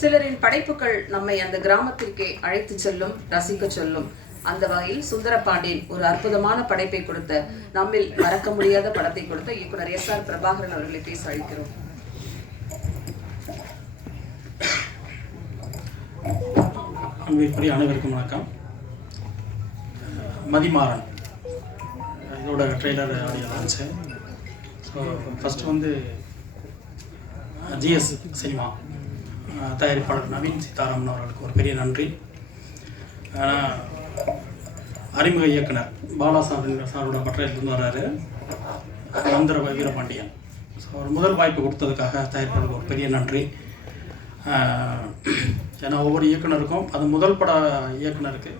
சிலரின் படைப்புகள் நம்மை அந்த கிராமத்திற்கே அழைத்து செல்லும், ரசிக்க சொல்லும். அந்த வகையில் சுந்தரபாண்டியன் ஒரு அற்புதமான படைப்பை கொடுத்த, நம்மில் மறக்க முடியாத படத்தை கொடுத்த இயக்குனர் எஸ்.ஆர். பிரபாகரன் அவர்களை பேச அழைக்கிறோம். அன்பிற்குரிய அனைவருக்கும் வணக்கம். மதிமாறன் இதோட trailer audio launch. So first வந்து ஜிஎஸ் சினிமா தயாரிப்பாளர் நவீன் சீதாராமன் அவர்களுக்கு ஒரு பெரிய நன்றி. அறிமுக இயக்குனர் பாலா சாரோட பட்டறையிலிருந்து வர்றாரு மந்திர வீரபாண்டியன். ஸோ ஒரு முதல் வாய்ப்பு கொடுத்ததுக்காக தயாரிப்பாளருக்கு ஒரு பெரிய நன்றி. ஏன்னா ஒவ்வொரு இயக்குனருக்கும் அது முதல் பட இயக்குனருக்கு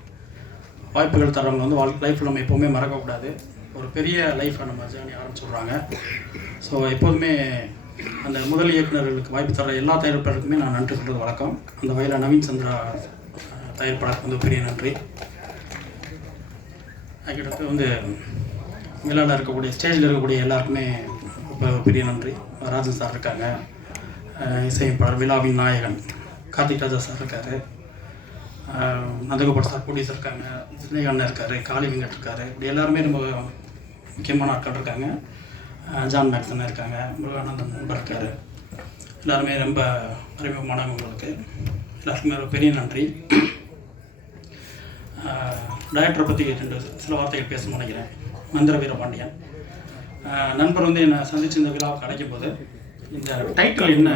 வாய்ப்புகள் தரவங்க வந்து லைஃப்பில் நம்ம எப்போவுமே மறக்கக்கூடாது. ஒரு பெரிய லைஃப்பை நம்ம ஜேர்னி ஆரம்பிச்சுடுறாங்க. ஸோ எப்போதுமே அந்த முதல் இயக்குநர்களுக்கு வாய்ப்பு தர எல்லா தயாரிப்பாளருக்குமே நான் நன்றி சொல்கிறது வழக்கம். அந்த வகையில் நவீன் சந்திரா தயாரிப்பாளருக்கு வந்து பெரிய நன்றி. அதுக்கிட்ட வந்து விழாவில் இருக்கக்கூடிய ஸ்டேஜில் இருக்கக்கூடிய எல்லாருக்குமே இப்போ பெரிய நன்றி. ராஜன் சார் இருக்காங்க, இசையமைப்பாளர் விழாவின் நாயகன் கார்த்திக் ராஜா சார் இருக்கார், நந்தகோபால் சார் ப்ரொடியூசர் இருக்காங்க, விஜயகாந்தன் இருக்கார், காளி வெங்கட் இருக்கார். இப்படி எல்லாருமே ரொம்ப முக்கியமான ஆட்கள் இருக்காங்க. ஜான் மேக்சன் இருக்காங்க, முருகானந்தன் நண்பர் இருக்கார். எல்லாருமே ரொம்ப அறிமுகமானவங்களுக்கு எல்லாருக்குமே ஒரு பெரிய நன்றி. டைரக்டரை பற்றி சில வார்த்தைகள் பேசணும்னு நினைக்கிறேன். மந்திர வீரபாண்டியன் நண்பர் வந்து என்னை சந்தித்து இந்த விழாவை கிடைக்கும் போது இந்த டைட்டில் என்ன,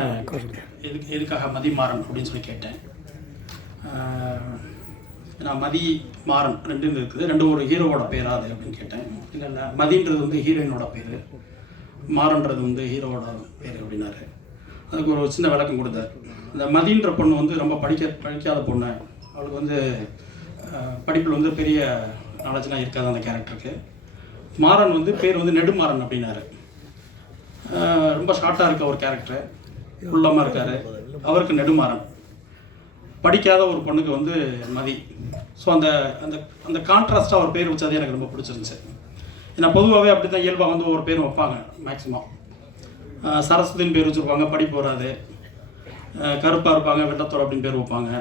எதுக்காக மதிமாறன் அப்படின்னு சொல்லி கேட்டேன். நான் மதி மாறன் ரெண்டு இருக்குது, ரெண்டும் ஒரு ஹீரோவோட பேரா அது அப்படின்னு கேட்டேன். இல்லை மதின்றது வந்து ஹீரோயினோட பேர், மாறன்றது வந்து ஹீரோவோட பேர் அப்படின்னாரு. அதுக்கு ஒரு சின்ன விளக்கம் கொடுத்தார். இந்த மதின்ற பொண்ணு வந்து ரொம்ப படிக்காத பொண்ணு, அவளுக்கு வந்து படிப்பில் வந்து பெரிய நாலேஜ்லாம் இருக்காது அந்த கேரக்டருக்கு. மாறன் வந்து பேர் வந்து நெடுமாறன் அப்படின்னாரு. ரொம்ப ஷார்ட்டாக இருக்க ஒரு கேரக்டர், உள்ளமாக இருக்கார், அவருக்கு நெடுமாறன். படிக்காத ஒரு பொண்ணுக்கு வந்து மதி. ஸோ அந்த அந்த அந்த கான்ட்ராஸ்ட்டாக ஒரு பேர் வச்சது எனக்கு ரொம்ப பிடிச்சிருந்துச்சு. ஏன்னா பொதுவாகவே அப்படி தான் இயல்பாக வந்து ஒரு பேர் வைப்பாங்க. மேக்ஸிமம் சரஸ்வதின்னு பேர் வச்சுருப்பாங்க, படிப்பு வராது. கருப்பாக இருப்பாங்க, வெள்ளத்தோர் அப்படின்னு பேர் வைப்பாங்க.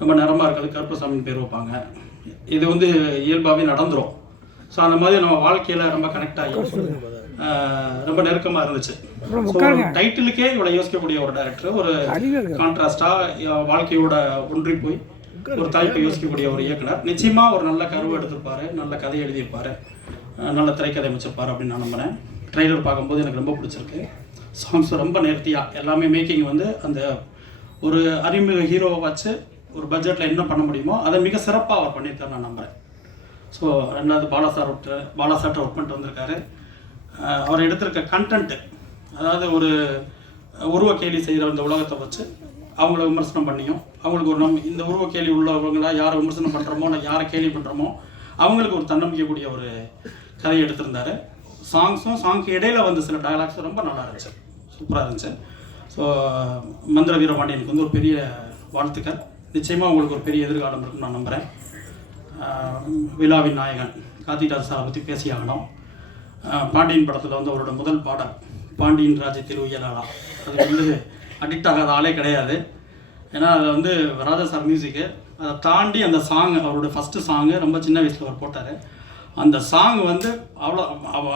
ரொம்ப நிறமாக இருக்கிறது கருப்பசாமின்னு பேர் வைப்பாங்க. இது வந்து இயல்பாகவே நடந்துடும். ஸோ அந்த மாதிரி நம்ம வாழ்க்கையில் ரொம்ப கனெக்ட் ஆகி ரொம்ப நெருக்கமாக இருந்துச்சு. ஸோ டைட்டிலுக்கே இவ்வளோ யோசிக்கக்கூடிய ஒரு டைரக்டர், ஒரு கான்ட்ராஸ்டாக வாழ்க்கையோட ஒன்றி போய் ஒரு தலைப்பை யோசிக்கக்கூடிய ஒரு இயக்குனர். நிச்சயமாக ஒரு நல்ல கருவை எடுத்திருப்பார், நல்ல கதை எழுதியிருப்பார், நல்ல திரைக்கதை அமைச்சிருப்பார் அப்படின்னு நான் நம்பினேன். ட்ரெய்லர் பார்க்கும்போது எனக்கு ரொம்ப பிடிச்சிருக்கு. சாங்ஸ் ரொம்ப நேர்த்தியாக எல்லாமே மேக்கிங் வந்து அந்த ஒரு அறிமுக ஹீரோவை வச்சு ஒரு பட்ஜெட்டில் என்ன பண்ண முடியுமோ அதை மிக சிறப்பாக அவர் பண்ணியிருக்காரு நான் நம்புகிறேன். ஸோ ரெண்டாவது பாலா சார்ட்ட ஒர்க் பண்ணிட்டு வந்திருக்காரு. அவர் எடுத்திருக்க கண்டென்ட்டு, அதாவது ஒரு உருவ கேலி செய்கிற இந்த உலகத்தை வச்சு அவங்கள விமர்சனம் பண்ணியும், அவங்களுக்கு ஒரு இந்த உருவ கேலி உள்ளவங்களாம் யாரை விமர்சனம் பண்ணுறோமோ, யாரை கேலி பண்ணுறோமோ அவங்களுக்கு ஒரு தன்னம்பிக்கக்கூடிய ஒரு கதையை எடுத்திருந்தார். சாங்க்கு இடையில வந்து சில டயலாக்ஸ் ரொம்ப நல்லா இருந்துச்சு, சூப்பராக இருந்துச்சு. ஸோ மந்திர வீரபாண்டியனுக்கு வந்து ஒரு பெரிய வாழ்த்துக்கள். நிச்சயமாக உங்களுக்கு ஒரு பெரிய எதிர்காலம் இருக்குன்னு நான் நம்புகிறேன். விழாவின் நாயகன் கார்த்திக் ராஜா சாரை பற்றி பேசியாகணும். பாண்டியன் படத்தில் வந்து அவரோட முதல் பாடல் பாண்டியன் ராஜ்யத்தில் உயலாளா, அது வந்து அடிக்ட் ஆகாத ஆளே கிடையாது. ஏன்னா அதில் வந்து ராஜா சார் மியூசிக்கு, அதை தாண்டி அந்த சாங், அவரோட ஃபஸ்ட்டு சாங்கு ரொம்ப சின்ன வயசில் அவர் போட்டார். அந்த சாங் வந்து அவ்வளோ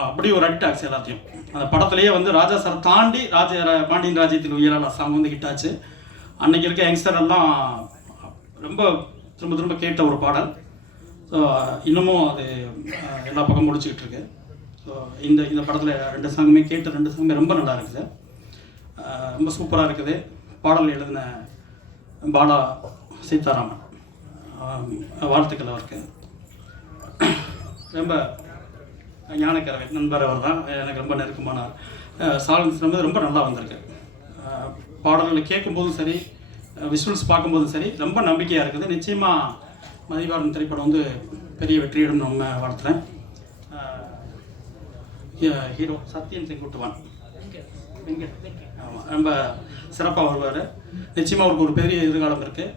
அப்படி ஒரு அடிக்ட் ஆச்சு எல்லாத்தையும். அந்த படத்துலேயே வந்து ராஜா சார் தாண்டி பாண்டியன் ராஜ்யத்தில் உயலாளா சாங் வந்து ஹிட் ஆச்சு. அன்றைக்கி இருக்க யங்ஸ்டர் எல்லாம் ரொம்ப திரும்ப திரும்ப கேட்ட ஒரு பாடல். ஸோ இன்னமும் அது எல்லா பக்கம் முடிச்சுக்கிட்டு இருக்கு. ஸோ இந்த படத்தில் ரெண்டு சாங்குமே ரொம்ப நல்லா இருக்குது, ரொம்ப சூப்பராக இருக்குது. பாடல் எழுதின பாலா சீதாராமன், வாழ்த்துக்கள் அவருக்கு. ரொம்ப ஞானக்கரவை நண்பர் அவர் தான், எனக்கு ரொம்ப நெருக்கமானார். சாங்ஸ் ரொம்ப நல்லா வந்திருக்கு. பாடல்களை கேட்கும்போதும் சரி, விஷுவல்ஸ் பார்க்கும்போதும் சரி, ரொம்ப நம்பிக்கையாக இருக்குது. நிச்சயமாக மதிமாறன் திரைப்படம் வந்து பெரிய வெற்றியிடம் நம்ம வளர்த்துறேன். ஹீரோ சத்யன் செங்குட்டுவான் ஆமாம், ரொம்ப சிறப்பாக வருவார். நிச்சயமாக அவருக்கு ஒரு பெரிய எதிர்காலம் இருக்குது.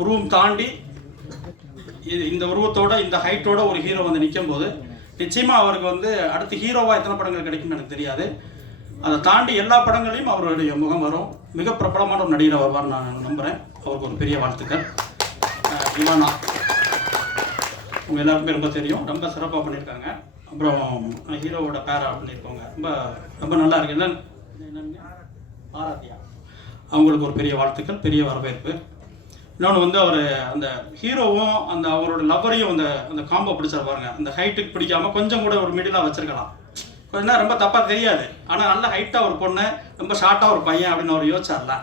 உருவம் தாண்டி இந்த உருவத்தோட இந்த ஹைட்டோட ஒரு ஹீரோ வந்து நிற்கும் போது நிச்சயமாக அவருக்கு வந்து அடுத்து ஹீரோவாக எத்தனை படங்கள் கிடைக்கும்னு எனக்கு தெரியாது. அதை தாண்டி எல்லா படங்களையும் அவருடைய முகம் வரும். மிக பிரபலமான ஒரு நடிகர் வருவார் நான் நம்புகிறேன். அவருக்கு ஒரு பெரிய வாழ்த்துக்கள். இவானா உங்கள் எல்லாருக்குமே ரொம்ப தெரியும், ரொம்ப சிறப்பாக பண்ணியிருக்காங்க. அப்புறம் ஹீரோவோட பேரா பண்ணியிருக்கோங்க, ரொம்ப ரொம்ப நல்லா இருக்கு. என்னன்னு ஆராத்தியா, அவங்களுக்கு ஒரு பெரிய வாழ்த்துக்கள், பெரிய வரவேற்பு. இன்னொன்று வந்து அவர் அந்த ஹீரோவும் அந்த அவரோட லவ்வரையும் அந்த காம்போ பிடிச்சார் பாருங்க. அந்த ஹைட்டுக்கு பிடிக்காமல் கொஞ்சம் கூட ஒரு மிடிலாக வச்சிருக்கலாம். கொஞ்ச நேரம் ரொம்ப தப்பாக தெரியாது, ஆனால் நல்ல ஹைட்டாக ஒரு பொண்ணு, ரொம்ப ஷார்ட்டாக ஒரு பையன் அப்படின்னு அவர் யோசிச்சார்ல,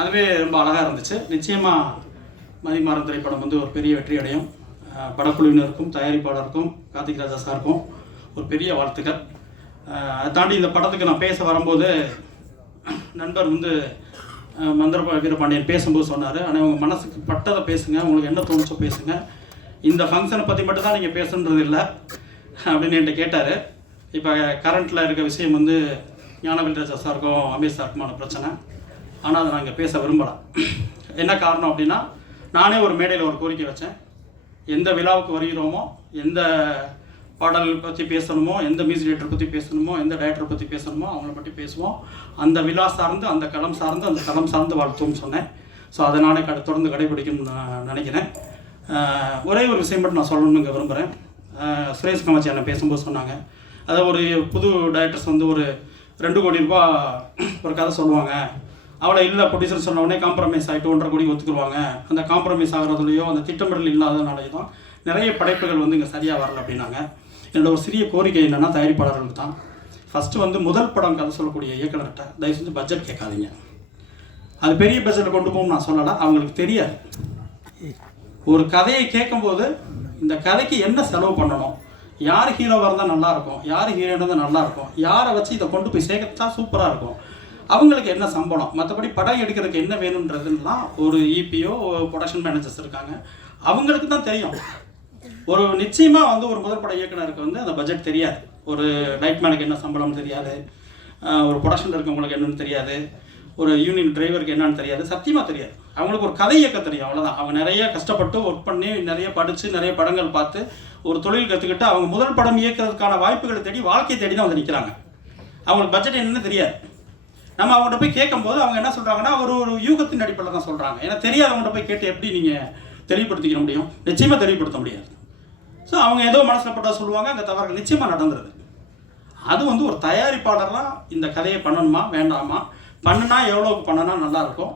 அதுவே ரொம்ப அழகாக இருந்துச்சு. நிச்சயமாக மதிமாறன் திரைப்படம் வந்து ஒரு பெரிய வெற்றி அடையும். படக்குழுவினருக்கும் தயாரிப்பாளருக்கும் கார்த்திக் ராஜா சாருக்கும் ஒரு பெரிய வாழ்த்துக்கள். அதை தாண்டி இந்த படத்துக்கு நான் பேச வரும்போது நண்பர் வந்து மந்திர வீரபாண்டியன் பேசும்போது சொன்னார், ஆனால் உங்கள் மனசுக்கு பட்டதை பேசுங்க, உங்களுக்கு என்ன தோணுச்சோ பேசுங்க, இந்த ஃபங்க்ஷனை பற்றி மட்டும் தான் நீங்கள் பேசுன்றது இல்லை அப்படின்னு என்கிட்ட கேட்டார். இப்போ கரண்ட்டில் இருக்க விஷயம் வந்து ஞானவேல் ராஜா சாருக்கும் அமீர் சாருக்குமான பிரச்சனை. ஆனால் அதை நான் இங்கே பேச விரும்பலாம். என்ன காரணம் அப்படின்னா, நானே ஒரு மேடையில் ஒரு கோரிக்கை வச்சேன். எந்த விழாவுக்கு வருகிறோமோ, எந்த பாடல் பற்றி பேசணுமோ, எந்த மியூசிக் டைரக்டர் பற்றி பேசணுமோ, எந்த டைரக்டர் பற்றி பேசணுமோ அவங்கள பற்றி பேசுவோம். அந்த விழா சார்ந்து, அந்த களம் சார்ந்து வாழ்த்துவோம்னு சொன்னேன். ஸோ அதை நானே தொடர்ந்து கடைபிடிக்கும்னு நான் நினைக்கிறேன். ஒரே ஒரு விஷயம் மட்டும் நான் சொல்லணுங்க விரும்புகிறேன். சுரேஷ் கமாச்சி அண்ணன் பேசும்போது சொன்னாங்க, அதாவது ஒரு புது டைரக்டர்ஸ் வந்து ஒரு 2 கோடி ரூபா ஒரு கதை சொல்லுவாங்க, அவளை இல்லை ப்ரொடியூசர் சொன்ன உடனே காம்ப்ரமைஸ் ஆகிட்டு 1.5 கோடி ஒத்துக்குருவாங்க. அந்த காம்ப்ரமைஸ் ஆகிறதுலையோ அந்த திட்டமிடல் இல்லாதனாலேயோ தான் நிறைய படைப்புகள் வந்து இங்கே சரியாக வரல அப்படின்னாங்க. என்னோட ஒரு சிறிய கோரிக்கை என்னென்னா, தயாரிப்பாளர்களுக்கு தான் ஃபஸ்ட்டு வந்து முதல் படம் கதை சொல்லக்கூடிய இயக்குனர்கிட்ட தயவு செஞ்சு பட்ஜெட் கேட்காதீங்க. அது பெரிய பட்ஜெட்டில் கொண்டு போகும் நான் சொல்லலை, அவங்களுக்கு தெரியாது. ஒரு கதையை கேட்கும்போது இந்த கதைக்கு என்ன செலவு பண்ணணும், யார் ஹீரோவாக இருந்தால் நல்லாயிருக்கும், யார் ஹீரோயின் இருந்தால் நல்லாயிருக்கும், யாரை வச்சு இதை கொண்டு போய் சேர்க்கத்தா சூப்பராக இருக்கும், அவங்களுக்கு என்ன சம்பளம், மற்றபடி படம் எடுக்கிறதுக்கு என்ன வேணுன்றதுலாம் ஒரு இபிஓ ப்ரொடக்ஷன் மேனேஜர்ஸ் இருக்காங்க, அவங்களுக்கு தான் தெரியும். ஒரு நிச்சயமாக வந்து ஒரு முதல் பட இயக்குனருக்கு வந்து அந்த பட்ஜெட் தெரியாது. ஒரு லைட்மேனுக்கு என்ன சம்பளம்னு தெரியாது, ஒரு ப்ரொடக்ஷனில் இருக்கவங்களுக்கு என்னன்னு தெரியாது, ஒரு யூனியன் டிரைவருக்கு என்னன்னு தெரியாது, சத்தியமாக தெரியாது. அவங்களுக்கு ஒரு கதை இயக்க தெரியும், அவ்வளோதான். அவங்க நிறைய கஷ்டப்பட்டு ஒர்க் பண்ணி நிறைய படித்து நிறைய படங்கள் பார்த்து ஒரு தொழில் கற்றுக்கிட்டு அவங்க முதல் படம் இயக்கிறதுக்கான வாய்ப்புகளை தேடி வாழ்க்கையை தேடி தான் வந்து நிற்கிறாங்க. அவங்களுக்கு பட்ஜெட் என்னன்னு தெரியாது. நம்ம அவங்கள்ட்ட போய் கேட்கும்போது அவங்க என்ன சொல்கிறாங்கன்னா, ஒரு யூகத்தின் அடிப்படையில் தான் சொல்கிறாங்க. ஏன்னா தெரியாதவங்கள்ட்ட போய் கேட்டு எப்படி நீங்கள் தெளிவுபடுத்திக்க முடியும்? நிச்சயமாக தெளிவுபடுத்த முடியாது. ஸோ அவங்க ஏதோ மனசில் பட்டா சொல்லுவாங்க, அங்கே தவறுகள் நிச்சயமாக நடந்துருது. அது வந்து ஒரு தயாரிப்பாளர்லாம் இந்த கதையை பண்ணணுமா வேண்டாமா, பண்ணுனா எவ்வளோக்கு பண்ணனா நல்லாயிருக்கும்,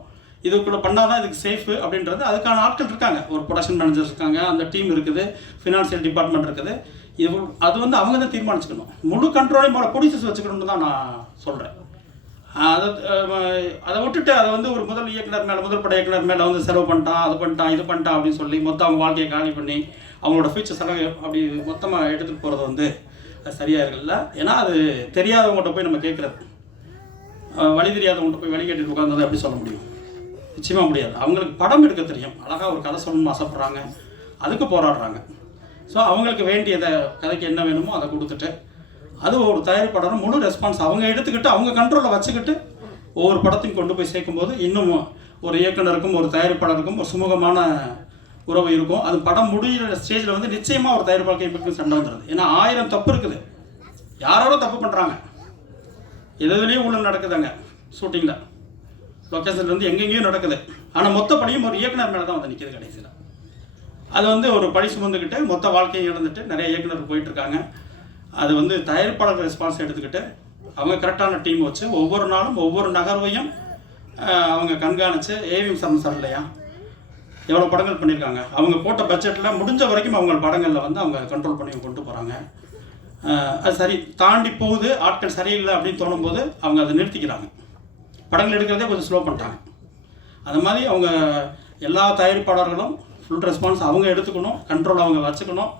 இதுக்குள்ளே பண்ணால் தான் இதுக்கு சேஃபு அப்படின்றது அதுக்கான ஆட்கள் இருக்காங்க. ஒரு ப்ரொடக்ஷன் மேனேஜர்ஸ் இருக்காங்க, அந்த டீம் இருக்குது, ஃபினான்ஷியல் டிபார்ட்மெண்ட் இருக்குது. இது அது வந்து அவங்க தான் தீர்மானிச்சுக்கணும். முழு கண்ட்ரோலையும் ப்ரொடியூசர்ஸ் வச்சுக்கணும்னு தான் நான் சொல்கிறேன். அதை விட்டுட்டு அதை வந்து ஒரு முதல் இயக்குனர் மேலே, முதல் பட இயக்குனர் மேலே வந்து செலவு பண்ணிட்டான், அது பண்ணிட்டான், இது பண்ணிட்டான் அப்படின்னு சொல்லி மொத்தம் அவங்க வாழ்க்கையை காலி பண்ணி அவங்களோட ஃபியூச்சர் செலவு அப்படி மொத்தமாக எடுத்துகிட்டு போகிறது வந்து சரியாக இருக்குல்ல. ஏன்னா அது தெரியாதவங்கள்ட்ட போய் நம்ம கேட்குறது, வழி தெரியாதவங்கள்ட்ட போய் வழி கேட்டுட்டு உட்காந்ததை எப்படி சொல்ல முடியும்? நிச்சயமாக முடியாது. அவங்களுக்கு படம் எடுக்க தெரியும், அழகாக ஒரு கதை சொல்லணும்னு ஆசைப்பட்றாங்க, அதுக்கு போராடுறாங்க. ஸோ அவங்களுக்கு வேண்டியதை கதைக்கு என்ன வேணுமோ அதை கொடுத்துட்டு, அது ஒரு தயாரிப்பாளரும் முழு ரெஸ்பான்ஸ் அவங்க எடுத்துக்கிட்டு அவங்க கண்ட்ரோலில் வச்சுக்கிட்டு ஒவ்வொரு படத்தையும் கொண்டு போய் சேர்க்கும்போது இன்னும் ஒரு இயக்குனருக்கும் ஒரு தயாரிப்பாளருக்கும் ஒரு சுமூகமான உறவு இருக்கும். அது படம் முடிகிற ஸ்டேஜில் வந்து நிச்சயமாக ஒரு தயாரிப்பாளருக்கு சண்டை வந்துடுது. ஏன்னா 1000 தப்பு இருக்குது, யாரோட தப்பு பண்ணுறாங்க, எதுலேயும் ஊழல் நடக்குதுங்க. ஷூட்டிங்கில் லொக்கேஷன்ல வந்து எங்கெங்கேயும் நடக்குது. ஆனால் மொத்த பணியும் ஒரு இயக்குனர் மேலே தான் வந்து நிற்கிது கடைசியில். அது வந்து ஒரு பழி சுமந்துக்கிட்டு மொத்த வாழ்க்கையை இழந்துட்டு நிறைய இயக்குனர் போயிட்டுருக்காங்க. அது வந்து தயாரிப்பாளர் ரெஸ்பான்ஸ் எடுத்துக்கிட்டு அவங்க கரெக்டான டீம் வச்சு ஒவ்வொரு நாளும் ஒவ்வொரு நகர்வையும் அவங்க கண்காணித்து, ஏவிஎம் சரண் சார் இல்லையா எவ்வளோ படங்கள் பண்ணியிருக்காங்க, அவங்க போட்ட பட்ஜெட்டில் முடிஞ்ச வரைக்கும் அவங்க படங்களில் வந்து அவங்க கண்ட்ரோல் பண்ணி கொண்டு போகிறாங்க. அது சரி தாண்டி போகுது, ஆட்கள் சரியில்லை அப்படின்னு தோணும்போது அவங்க அதை நிறுத்திக்கிறாங்க, படங்கள் எடுக்கிறதே கொஞ்சம் ஸ்லோ பண்ணிட்டாங்க. அது மாதிரி அவங்க எல்லா தயாரிப்பாளர்களும் ஃபுல் ரெஸ்பான்ஸ் அவங்க எடுத்துக்கணும், கண்ட்ரோல் அவங்க வச்சுக்கணும்.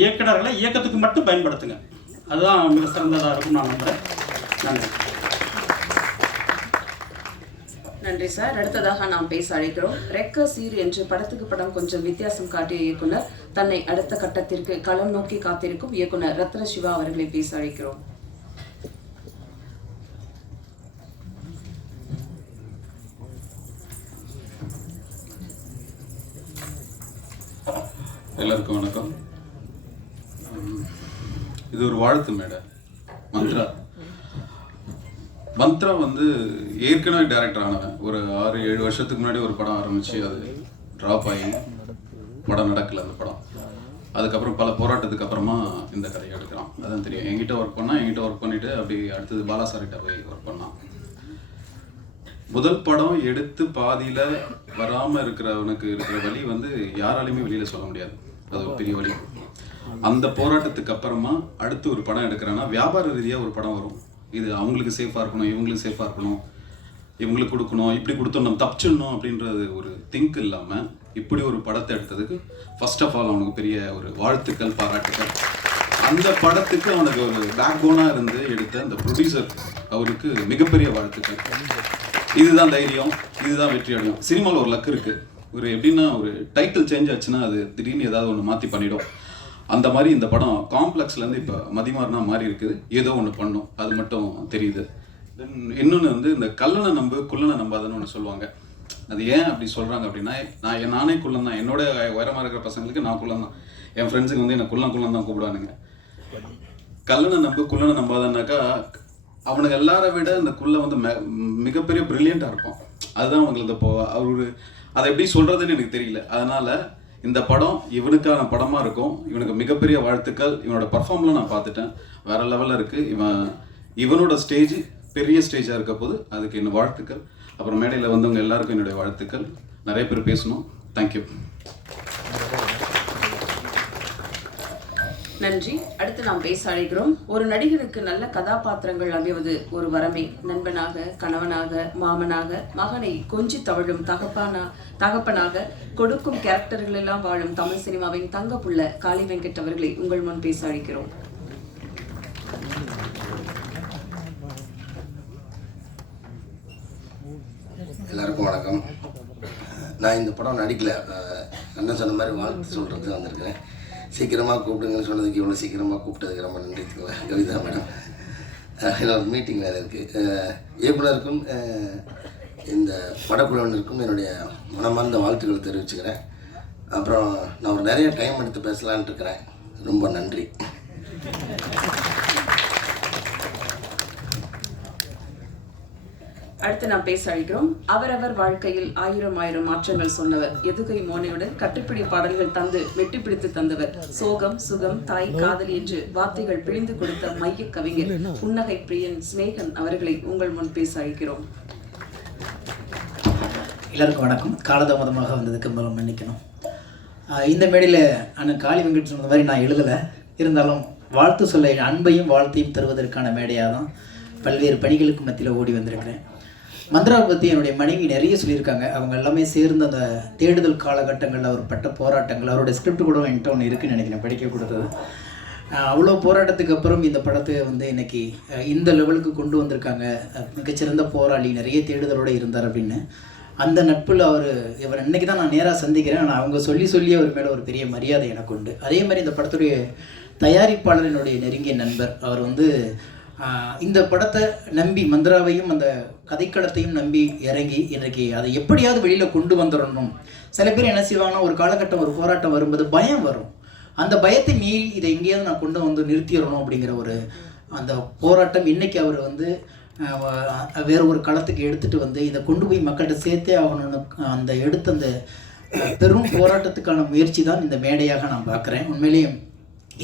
இயக்குனர்களை இயக்கத்துக்கு மட்டும் பயன்படுத்துங்க, அதுதான் மிக சிறந்ததாக இருக்கும் நான் நம்புகிறேன். நன்றி. நன்றி சார். அடுத்ததாக நாம் பேச அழைக்கிறோம். ரெக்க சீர் என்று படத்துக்கு படம் கொஞ்சம் வித்தியாசம் காட்டிய இயக்குனர், தன்னை அடுத்த கட்டத்திற்கு களம் நோக்கி காத்திருக்கும் இயக்குனர் ரத்ன சிவா அவர்களை பேச அழைக்கிறோம். எல்லாருக்கும் வணக்கம். இது ஒரு வாழ்த்து மேடை, மந்த்ரா. மந்த்ரா வந்து ஏற்கனவே டைரக்டர் ஆனவன். ஒரு 6-7 வருஷத்துக்கு முன்னாடி ஒரு படம் ஆரம்பித்து அது ட்ராப் ஆகி படம் நடக்கல அந்த படம். அதுக்கப்புறம் பல போராட்டத்துக்கு அப்புறமா இந்த கதையை எடுக்கிறான். அதான் தெரியும். என்கிட்ட ஒர்க் பண்ணிவிட்டு அப்படி அடுத்தது பாலா சார்கிட்ட போய் ஒர்க் பண்ணான். முதல் படம் எடுத்து பாதியில் வராமல் இருக்கிறவனுக்கு இருக்கிற வழி வந்து யாராலையுமே வெளியில் சொல்ல முடியாது. அது ஒரு பெரிய வழி. அந்த போராட்டத்துக்கு அப்புறமா அடுத்து ஒரு படம் எடுக்கிறேன்னா வியாபார ரீதியாக ஒரு படம் வரும். இது அவங்களுக்கு சேஃபாக இருக்கணும், இவங்களுக்கு சேஃபாக இருக்கணும், இவங்களுக்கு கொடுக்கணும், இப்படி கொடுத்தோம் நம்ம தப்பிச்சிடணும் அப்படின்றது ஒரு திங்க் இல்லாமல் இப்படி ஒரு படத்தை எடுத்ததுக்கு ஃபர்ஸ்ட் ஆஃப் ஆல் அவனுக்கு பெரிய ஒரு வாழ்த்துக்கள், பாராட்டுக்கள். அந்த படத்துக்கு அவனுக்கு ஒரு பேக் போனாக இருந்து எடுத்த அந்த ப்ரொடியூசர் அவருக்கு மிகப்பெரிய வாழ்த்துக்கள். இதுதான் தைரியம், இதுதான் வெற்றி அடையும். சினிமாவில் ஒரு லக் இருக்குது. ஒரு எப்படின்னா ஒரு டைட்டில் சேஞ்ச் ஆச்சுன்னா அது திடீர்னு ஏதாவது ஒன்று மாற்றி பண்ணிடும். அந்த மாதிரி இந்த படம் காம்ப்ளெக்ஸ்லேருந்து இப்போ மதிமாறினா மாறி இருக்குது. ஏதோ ஒன்று பண்ணும், அது மட்டும் தெரியுது. தென் இன்னொன்று வந்து இந்த கல்லனை நம்பு குள்ளனை நம்பாதுன்னு ஒன்று சொல்லுவாங்க. அது ஏன் அப்படி சொல்கிறாங்க அப்படின்னா, நானே குள்ளன் தான். என்னோட உயரமாக இருக்கிற பசங்களுக்கு நான் குள்ளன் தான். என் ஃப்ரெண்ட்ஸுக்கு வந்து என்னை குள்ளன் தான் கூப்பிடுவானுங்க. கல்லனை நம்பு குள்ளனை நம்பாதன்னாக்கா அவனுக்கு எல்லாரை விட இந்த குள்ள வந்து மிகப்பெரிய ப்ரில்லியண்ட்டாக இருக்கும். அதுதான் அவங்களுக்கு இப்போ அவர் அதை எப்படி சொல்கிறதுன்னு எனக்கு தெரியல. அதனால் இந்த படம் இவனுக்கான படமாக இருக்கும். இவனுக்கு மிகப்பெரிய வாழ்த்துக்கள். இவனோட பர்ஃபார்ம்லாம் நான் பார்த்துட்டேன், வேறு லெவலில் இருக்குது. இவனோட ஸ்டேஜ் பெரிய ஸ்டேஜாக இருக்க போது அதுக்கு என்ன வாழ்த்துக்கள். அப்புறம் மேடையில் வந்தவங்க எல்லாருக்கும் என்னுடைய வாழ்த்துக்கள். நிறைய பேர் பேசணும். தேங்க்யூ. நன்றி. அடுத்து நாம் பேச அழைக்கிறோம். ஒரு நடிகருக்கு நல்ல கதாபாத்திரங்கள் அமைவது ஒரு வரமே. நண்பனாக, கணவனாக, மாமனாக, மகனை கொஞ்சி தவழும் தகப்பனாக கொடுக்கும் கேரக்டர்கள் எல்லாம் வாழும் தமிழ் சினிமாவின் தங்கப்புள்ள காளி வெங்கட் அவர்களை உங்கள் முன் பேச அழைக்கிறோம். எல்லாருக்கும் வணக்கம். நான் இந்த படம் நடிக்கல, அண்ணன் சொன்ன மாதிரி வாழ்த்து சொல்கிறதுக்கு வந்திருக்கிறேன். சீக்கிரமாக கூப்பிடுங்கன்னு சொன்னதுக்கு இவ்வளோ சீக்கிரமாக கூப்பிட்டதுக்கு ரொம்ப நன்றி கவிதா மேடம். என்னோட மீட்டிங் வேறு இருக்குது. இயக்குனருக்கும் இந்த படக்குழுவினருக்கும் என்னுடைய மனமார்ந்த வாழ்த்துக்களை தெரிவிச்சுக்கிறேன். அப்புறம் நான் ஒரு நிறைய டைம் எடுத்து பேசலான்ட்டு இருக்கிறேன். ரொம்ப நன்றி. அடுத்து நாம் பேச அழைக்கிறோம். அவரவர் வாழ்க்கையில் ஆயிரம் மாற்றங்கள் சொன்னவர், எதுகை மோனையுடன் கட்டுப்பிடி பாடல்கள் தந்து வெட்டி பிடித்து தந்தவர், சோகம் சுகம் தாய் காதல் என்று வார்த்தைகள் பிழிந்து கொடுத்த மைய கவிஞர் புன்னகை பிரியன் ஸ்நேகன் அவர்களை உங்கள் முன் பேச அழைக்கிறோம். எல்லாருக்கும் வணக்கம். காலதாமதமாக வந்ததுக்கு மூலம் மன்னிக்கணும். இந்த மேடையில் அண்ணன் காளி வெங்கட் சொன்ன மாதிரி நான் எழுதலை. இருந்தாலும் வாழ்த்து சொல்ல அன்பையும் வாழ்த்தையும் தருவதற்கான மேடையாக தான் பல்வேறு பணிகளுக்கு மத்தியில் ஓடி வந்திருக்கிறேன். மந்த்ராவை பற்றி என்னுடைய மனைவி நிறைய சொல்லியிருக்காங்க. அவங்க எல்லாமே சேர்ந்து அந்த தேடுதல் காலகட்டங்களில் அவர் பட்ட போராட்டங்கள், அவருடைய ஸ்கிரிப்ட் கூட என்கிட்ட ஒன்று இருக்குன்னு நினைக்கிறேன், படிக்க கொடுத்தது. அவ்வளோ போராட்டத்துக்கு அப்புறம் இந்த படத்தை வந்து இன்றைக்கி இந்த லெவலுக்கு கொண்டு வந்திருக்காங்க. மிகச்சிறந்த போராளி, நிறைய தேடுதலோடு இருந்தார் அப்படின்னு. அந்த நட்பில் இவர் இன்றைக்கி தான் நான் நேராக சந்திக்கிறேன். ஆனால் அவங்க சொல்லி அவர் மேலே ஒரு பெரிய மரியாதை எனக்கு உண்டு. அதே மாதிரி இந்த படத்துடைய தயாரிப்பாளர் என்னுடைய நெருங்கிய நண்பர். அவர் வந்து இந்த படத்தை நம்பி, மந்த்ராவையும் அந்த கதைக்களத்தையும் நம்பி இறங்கி இன்றைக்கி அதை எப்படியாவது வெளியில் கொண்டு வந்துடணும். சில பேர் என்ன செய்வாங்கன்னா, ஒரு காலகட்டம் ஒரு போராட்டம் வரும்போது பயம் வரும். அந்த பயத்தை மீறி இதை எங்கேயாவது நான் கொண்டு வந்து நிறுத்திடணும் அப்படிங்கிற ஒரு அந்த போராட்டம் இன்றைக்கி அவர் வந்து வேறு ஒரு களத்துக்கு எடுத்துகிட்டு வந்து இதை கொண்டு போய் மக்கள்கிட்ட சேர்த்தே ஆகணும்னு அந்த எடுத்த அந்த பெரும் போராட்டத்துக்கான முயற்சி தான் இந்த மேடையாக நான் பார்க்குறேன். உண்மையிலேயே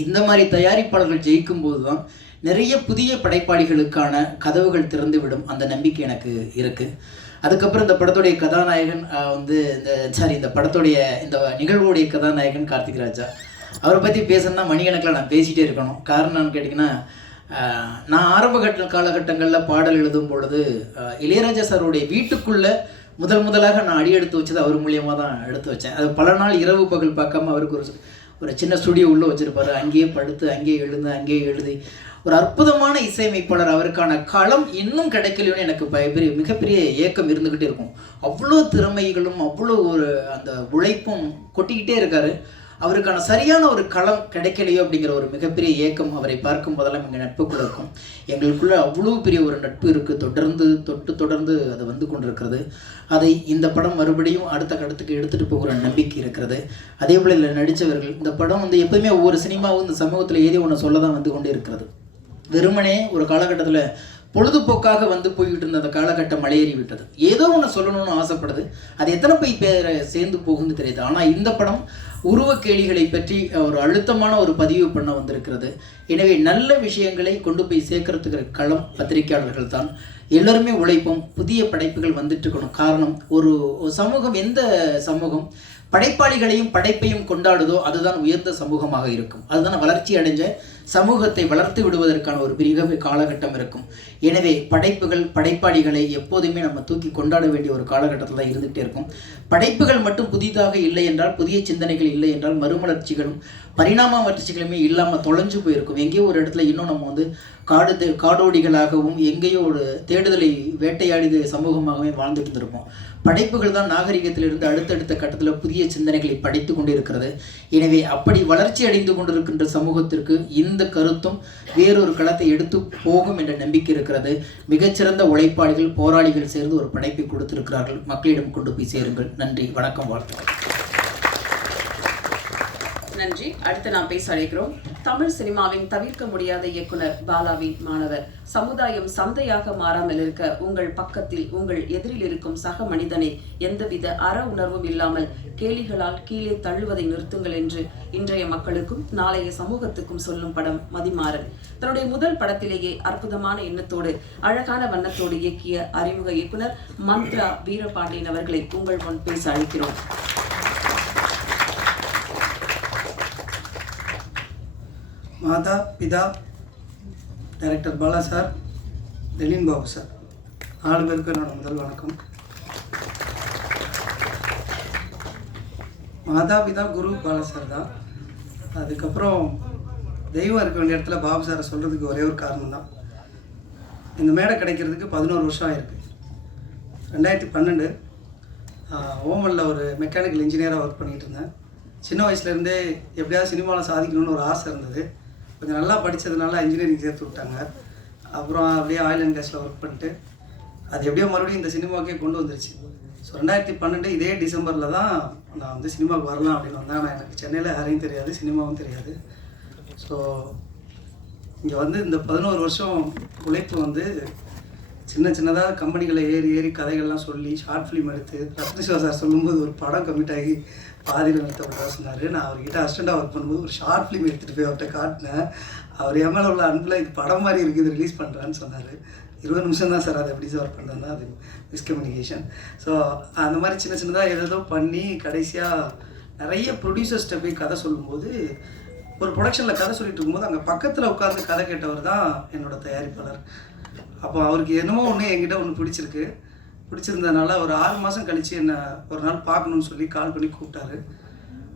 இந்த மாதிரி தயாரிப்பாளர்கள் ஜெயிக்கும் போது தான் நிறைய புதிய படைப்பாளிகளுக்கான கதவுகள் திறந்து விடும் அந்த நம்பிக்கை எனக்கு இருக்குது. அதுக்கப்புறம் இந்த படத்துடைய கதாநாயகன் இந்த படத்துடைய இந்த நிகழ்வுடைய கதாநாயகன் கார்த்திக் ராஜா. அவரை பற்றி பேசணுன்னா மணிக்கணக்கில் நான் பேசிகிட்டே இருக்கணும். காரணம் என்னன்னு கேட்டிங்கன்னா, நான் ஆரம்ப காலகட்டங்களில் பாடல் எழுதும் பொழுது இளையராஜா சாருடைய வீட்டுக்குள்ளே முதலாக நான் அடி எடுத்து வச்சது அவர் மூலியமாக தான் எடுத்து வச்சேன். அது பல நாள் இரவு பகல் பார்க்காம அவருக்கு ஒரு சின்ன ஸ்டுடியோ உள்ளே வச்சுருப்பார். அங்கேயே படுத்து, அங்கேயே எழுதி ஒரு அற்புதமான இசையமைப்பாளர். அவருக்கான களம் இன்னும் கிடைக்கலையோன்னு எனக்கு மிகப்பெரிய ஏக்கம் இருந்துக்கிட்டே இருக்கும். அவ்வளோ திறமைகளும் அவ்வளோ ஒரு அந்த உழைப்பும் கொட்டிக்கிட்டே இருக்கார். அவருக்கான சரியான ஒரு களம் கிடைக்கலையோ அப்படிங்கிற ஒரு மிகப்பெரிய ஏக்கம் அவரை பார்க்கும் போதெல்லாம் எங்கள் நட்புக்குள்ளே இருக்கும். எங்களுக்குள்ளே அவ்வளோ பெரிய ஒரு நட்பு இருக்குது. தொடர்ந்து அது வந்து கொண்டிருக்கிறது. அதை இந்த படம் மறுபடியும் அடுத்த கடத்துக்கு எடுத்துகிட்டு போகிற நம்பிக்கை இருக்கிறது. அதே போல் இதில் நடித்தவர்கள், இந்த படம் வந்து எப்போவுமே ஒவ்வொரு சினிமாவும் இந்த சமூகத்தில் ஏதோ ஒன்று சொல்ல தான் வந்து கொண்டே இருக்கிறது. வெறுமனே ஒரு காலகட்டத்தில் பொழுதுபோக்காக வந்து போய்கிட்டு இருந்த அந்த காலகட்டம் மலையேறி விட்டது. ஏதோ ஒன்று சொல்லணும்னு ஆசைப்படுது, அது எத்தனை பேரை சேர்ந்து போகும்னு தெரியுது. ஆனால் இந்த படம் உருவக்கேளிகளை பற்றி ஒரு அழுத்தமான ஒரு பதிவு பண்ண வந்திருக்கிறது. எனவே நல்ல விஷயங்களை கொண்டு போய் சேர்க்கறதுக்கு களம் பத்திரிகையாளர்கள் தான். எல்லோருமே உழைப்போம், புதிய படைப்புகள் வந்துட்டு இருக்கணும். காரணம், ஒரு சமூகம், எந்த சமூகம் படைப்பாளிகளையும் படைப்பையும் கொண்டாடுதோ அதுதான் உயர்ந்த சமூகமாக இருக்கும். அதுதான் வளர்ச்சி அடைஞ்ச சமூகத்தை வளர்த்து விடுவதற்கான ஒரு பெரிய காலகட்டம் இருக்கும். எனவே படைப்புகள், படைப்பாளிகளை எப்போதுமே நம்ம தூக்கி கொண்டாட வேண்டிய ஒரு காலகட்டத்தில் தான் இருந்துகிட்டே இருக்கும். படைப்புகள் மட்டும் புதிதாக இல்லை என்றால், புதிய சிந்தனைகள் இல்லை என்றால், மறுமலர்ச்சிகளும் பரிணாம வளர்ச்சிகளுமே இல்லாமல் தொலைஞ்சு போயிருக்கும். எங்கேயோ ஒரு இடத்துல இன்னும் நம்ம வந்து காடோடிகளாகவும் எங்கேயோ ஒரு தேடுதலை வேட்டையாடிய சமூகமாகவே வாழ்ந்துட்டு இருந்திருப்போம். படைப்புகள் தான் நாகரிகத்திலிருந்து அடுத்தடுத்த கட்டத்தில் புதிய சிந்தனைகளை படைத்து கொண்டு இருக்கிறது. எனவே அப்படி வளர்ச்சி அடைந்து கொண்டிருக்கின்ற சமூகத்திற்கு இந்த கருத்தும் வேறொரு களத்தை எடுத்து போகும் என்ற நம்பிக்கை இருக்கிறது. மிகச்சிறந்த உழைப்பாளிகள், போராளிகள் சேர்ந்து ஒரு படைப்பை கொடுத்திருக்கிறார்கள். மக்களிடம் கொண்டு போய் சேருங்கள். நன்றி, வணக்கம், வாழ்த்துக்கள். நன்றி. அடுத்து நாம் பேச அழைக்கிறோம் தமிழ் சினிமாவின் தவிர்க்க முடியாத இயக்குனர் பாலாவின் மாணவர். சமுதாயம் சந்தையாக மாறாமல் இருக்க உங்கள் பக்கத்தில், உங்கள் எதிரில் இருக்கும் சக மனிதனை எந்தவித அற உணர்வும் இல்லாமல் கேலிகளால் கீழே தள்ளுவதை நிறுத்துங்கள் என்று இன்றைய மக்களுக்கும் நாளைய சமூகத்துக்கும் சொல்லும் படம் மதிமாறன். தன்னுடைய முதல் படத்திலேயே அற்புதமான எண்ணத்தோடு, அழகான வண்ணத்தோடு இயக்கிய அறிமுக இயக்குனர் மந்த்ரா வீரபாண்டியன் அவர்களை உங்கள் முன் பேச அழைக்கிறோம். மாதா, பிதா, டைரக்டர் பாலா சார், தெலின் பாபு சார், 4 பேருக்கு என்னோட முதல் வணக்கம். மாதா, பிதா, குரு பாலா சார் தான். அதுக்கப்புறம் தெய்வம் இருக்க வேண்டிய இடத்துல பாபு சாரை சொல்கிறதுக்கு ஒரே ஒரு காரணம் தான். இந்த மேடை கிடைக்கிறதுக்கு 11 வருஷம் ஆயிருக்கு. 2012 ஓமனில் ஒரு மெக்கானிக்கல் இன்ஜினியராக ஒர்க் பண்ணிகிட்டு இருந்தேன். சின்ன வயசுலேருந்தே எப்படியாவது சினிமாவில் சாதிக்கணும்னு ஒரு ஆசை இருந்தது. கொஞ்சம் நல்லா படித்ததுனால இன்ஜினியரிங் சேர்த்து விட்டாங்க. அப்புறம் அப்படியே ஆயில் அண்ட் கேஸில் ஒர்க் பண்ணிட்டு அது எப்படியோ மறுபடியும் இந்த சினிமாவுக்கே கொண்டு வந்துருச்சு. ஸோ 2012 இதே டிசம்பரில் தான் நான் வந்து சினிமாவுக்கு வரலாம் அப்படின்னு வந்தேன். ஆனால் எனக்கு சென்னையில் யாரையும் தெரியாது, சினிமாவும் தெரியாது. ஸோ இங்கே வந்து இந்த 11 வருஷம் உழைப்பு வந்து சின்ன சின்னதாக கம்பெனிகளை ஏறி கதைகள்லாம் சொல்லி ஷார்ட் ஃபிலிம் எடுத்து ரத்னசிவா சார் சொல்லும்போது ஒரு படம் கமிட் ஆகி பாதியில் நிறுத்தப்பட்டதா சொன்னார். நான் அவர்கிட்ட அசிஸ்டண்ட்டாக ஒர்க் பண்ணும்போது ஒரு ஷார்ட் ஃபிலிம் எடுத்துகிட்டு போய் அவர்கிட்ட காட்டினேன். அவர் என் மேலே உள்ள அன்பில் இது படம் மாதிரி இருக்குது, ரிலீஸ் பண்ணுறான்னு சொன்னார். 20 நிமிஷம் தான் சார், அது எப்படி சார் பண்ணுறதுனா அது மிஸ்கம்யூனிகேஷன். ஸோ அந்த மாதிரி சின்ன சின்னதாக ஏதோ பண்ணி கடைசியாக நிறைய ப்ரொடியூசர்ஸ்கிட்ட போய் கதை சொல்லும்போது, ஒரு ப்ரொடக்ஷனில் கதை சொல்லிட்டு இருக்கும்போது அங்கே பக்கத்தில் உட்காந்து கதை கேட்டவர் தான் என்னோடய தயாரிப்பாளர். அப்போ அவருக்கு என்னமோ ஒன்று என்கிட்ட ஒன்று பிடிச்சிருந்ததுனால ஒரு 6 மாதம் கழித்து என்னை ஒரு நாள் பார்க்கணுன்னு சொல்லி கால் பண்ணி கூப்பிட்டாரு.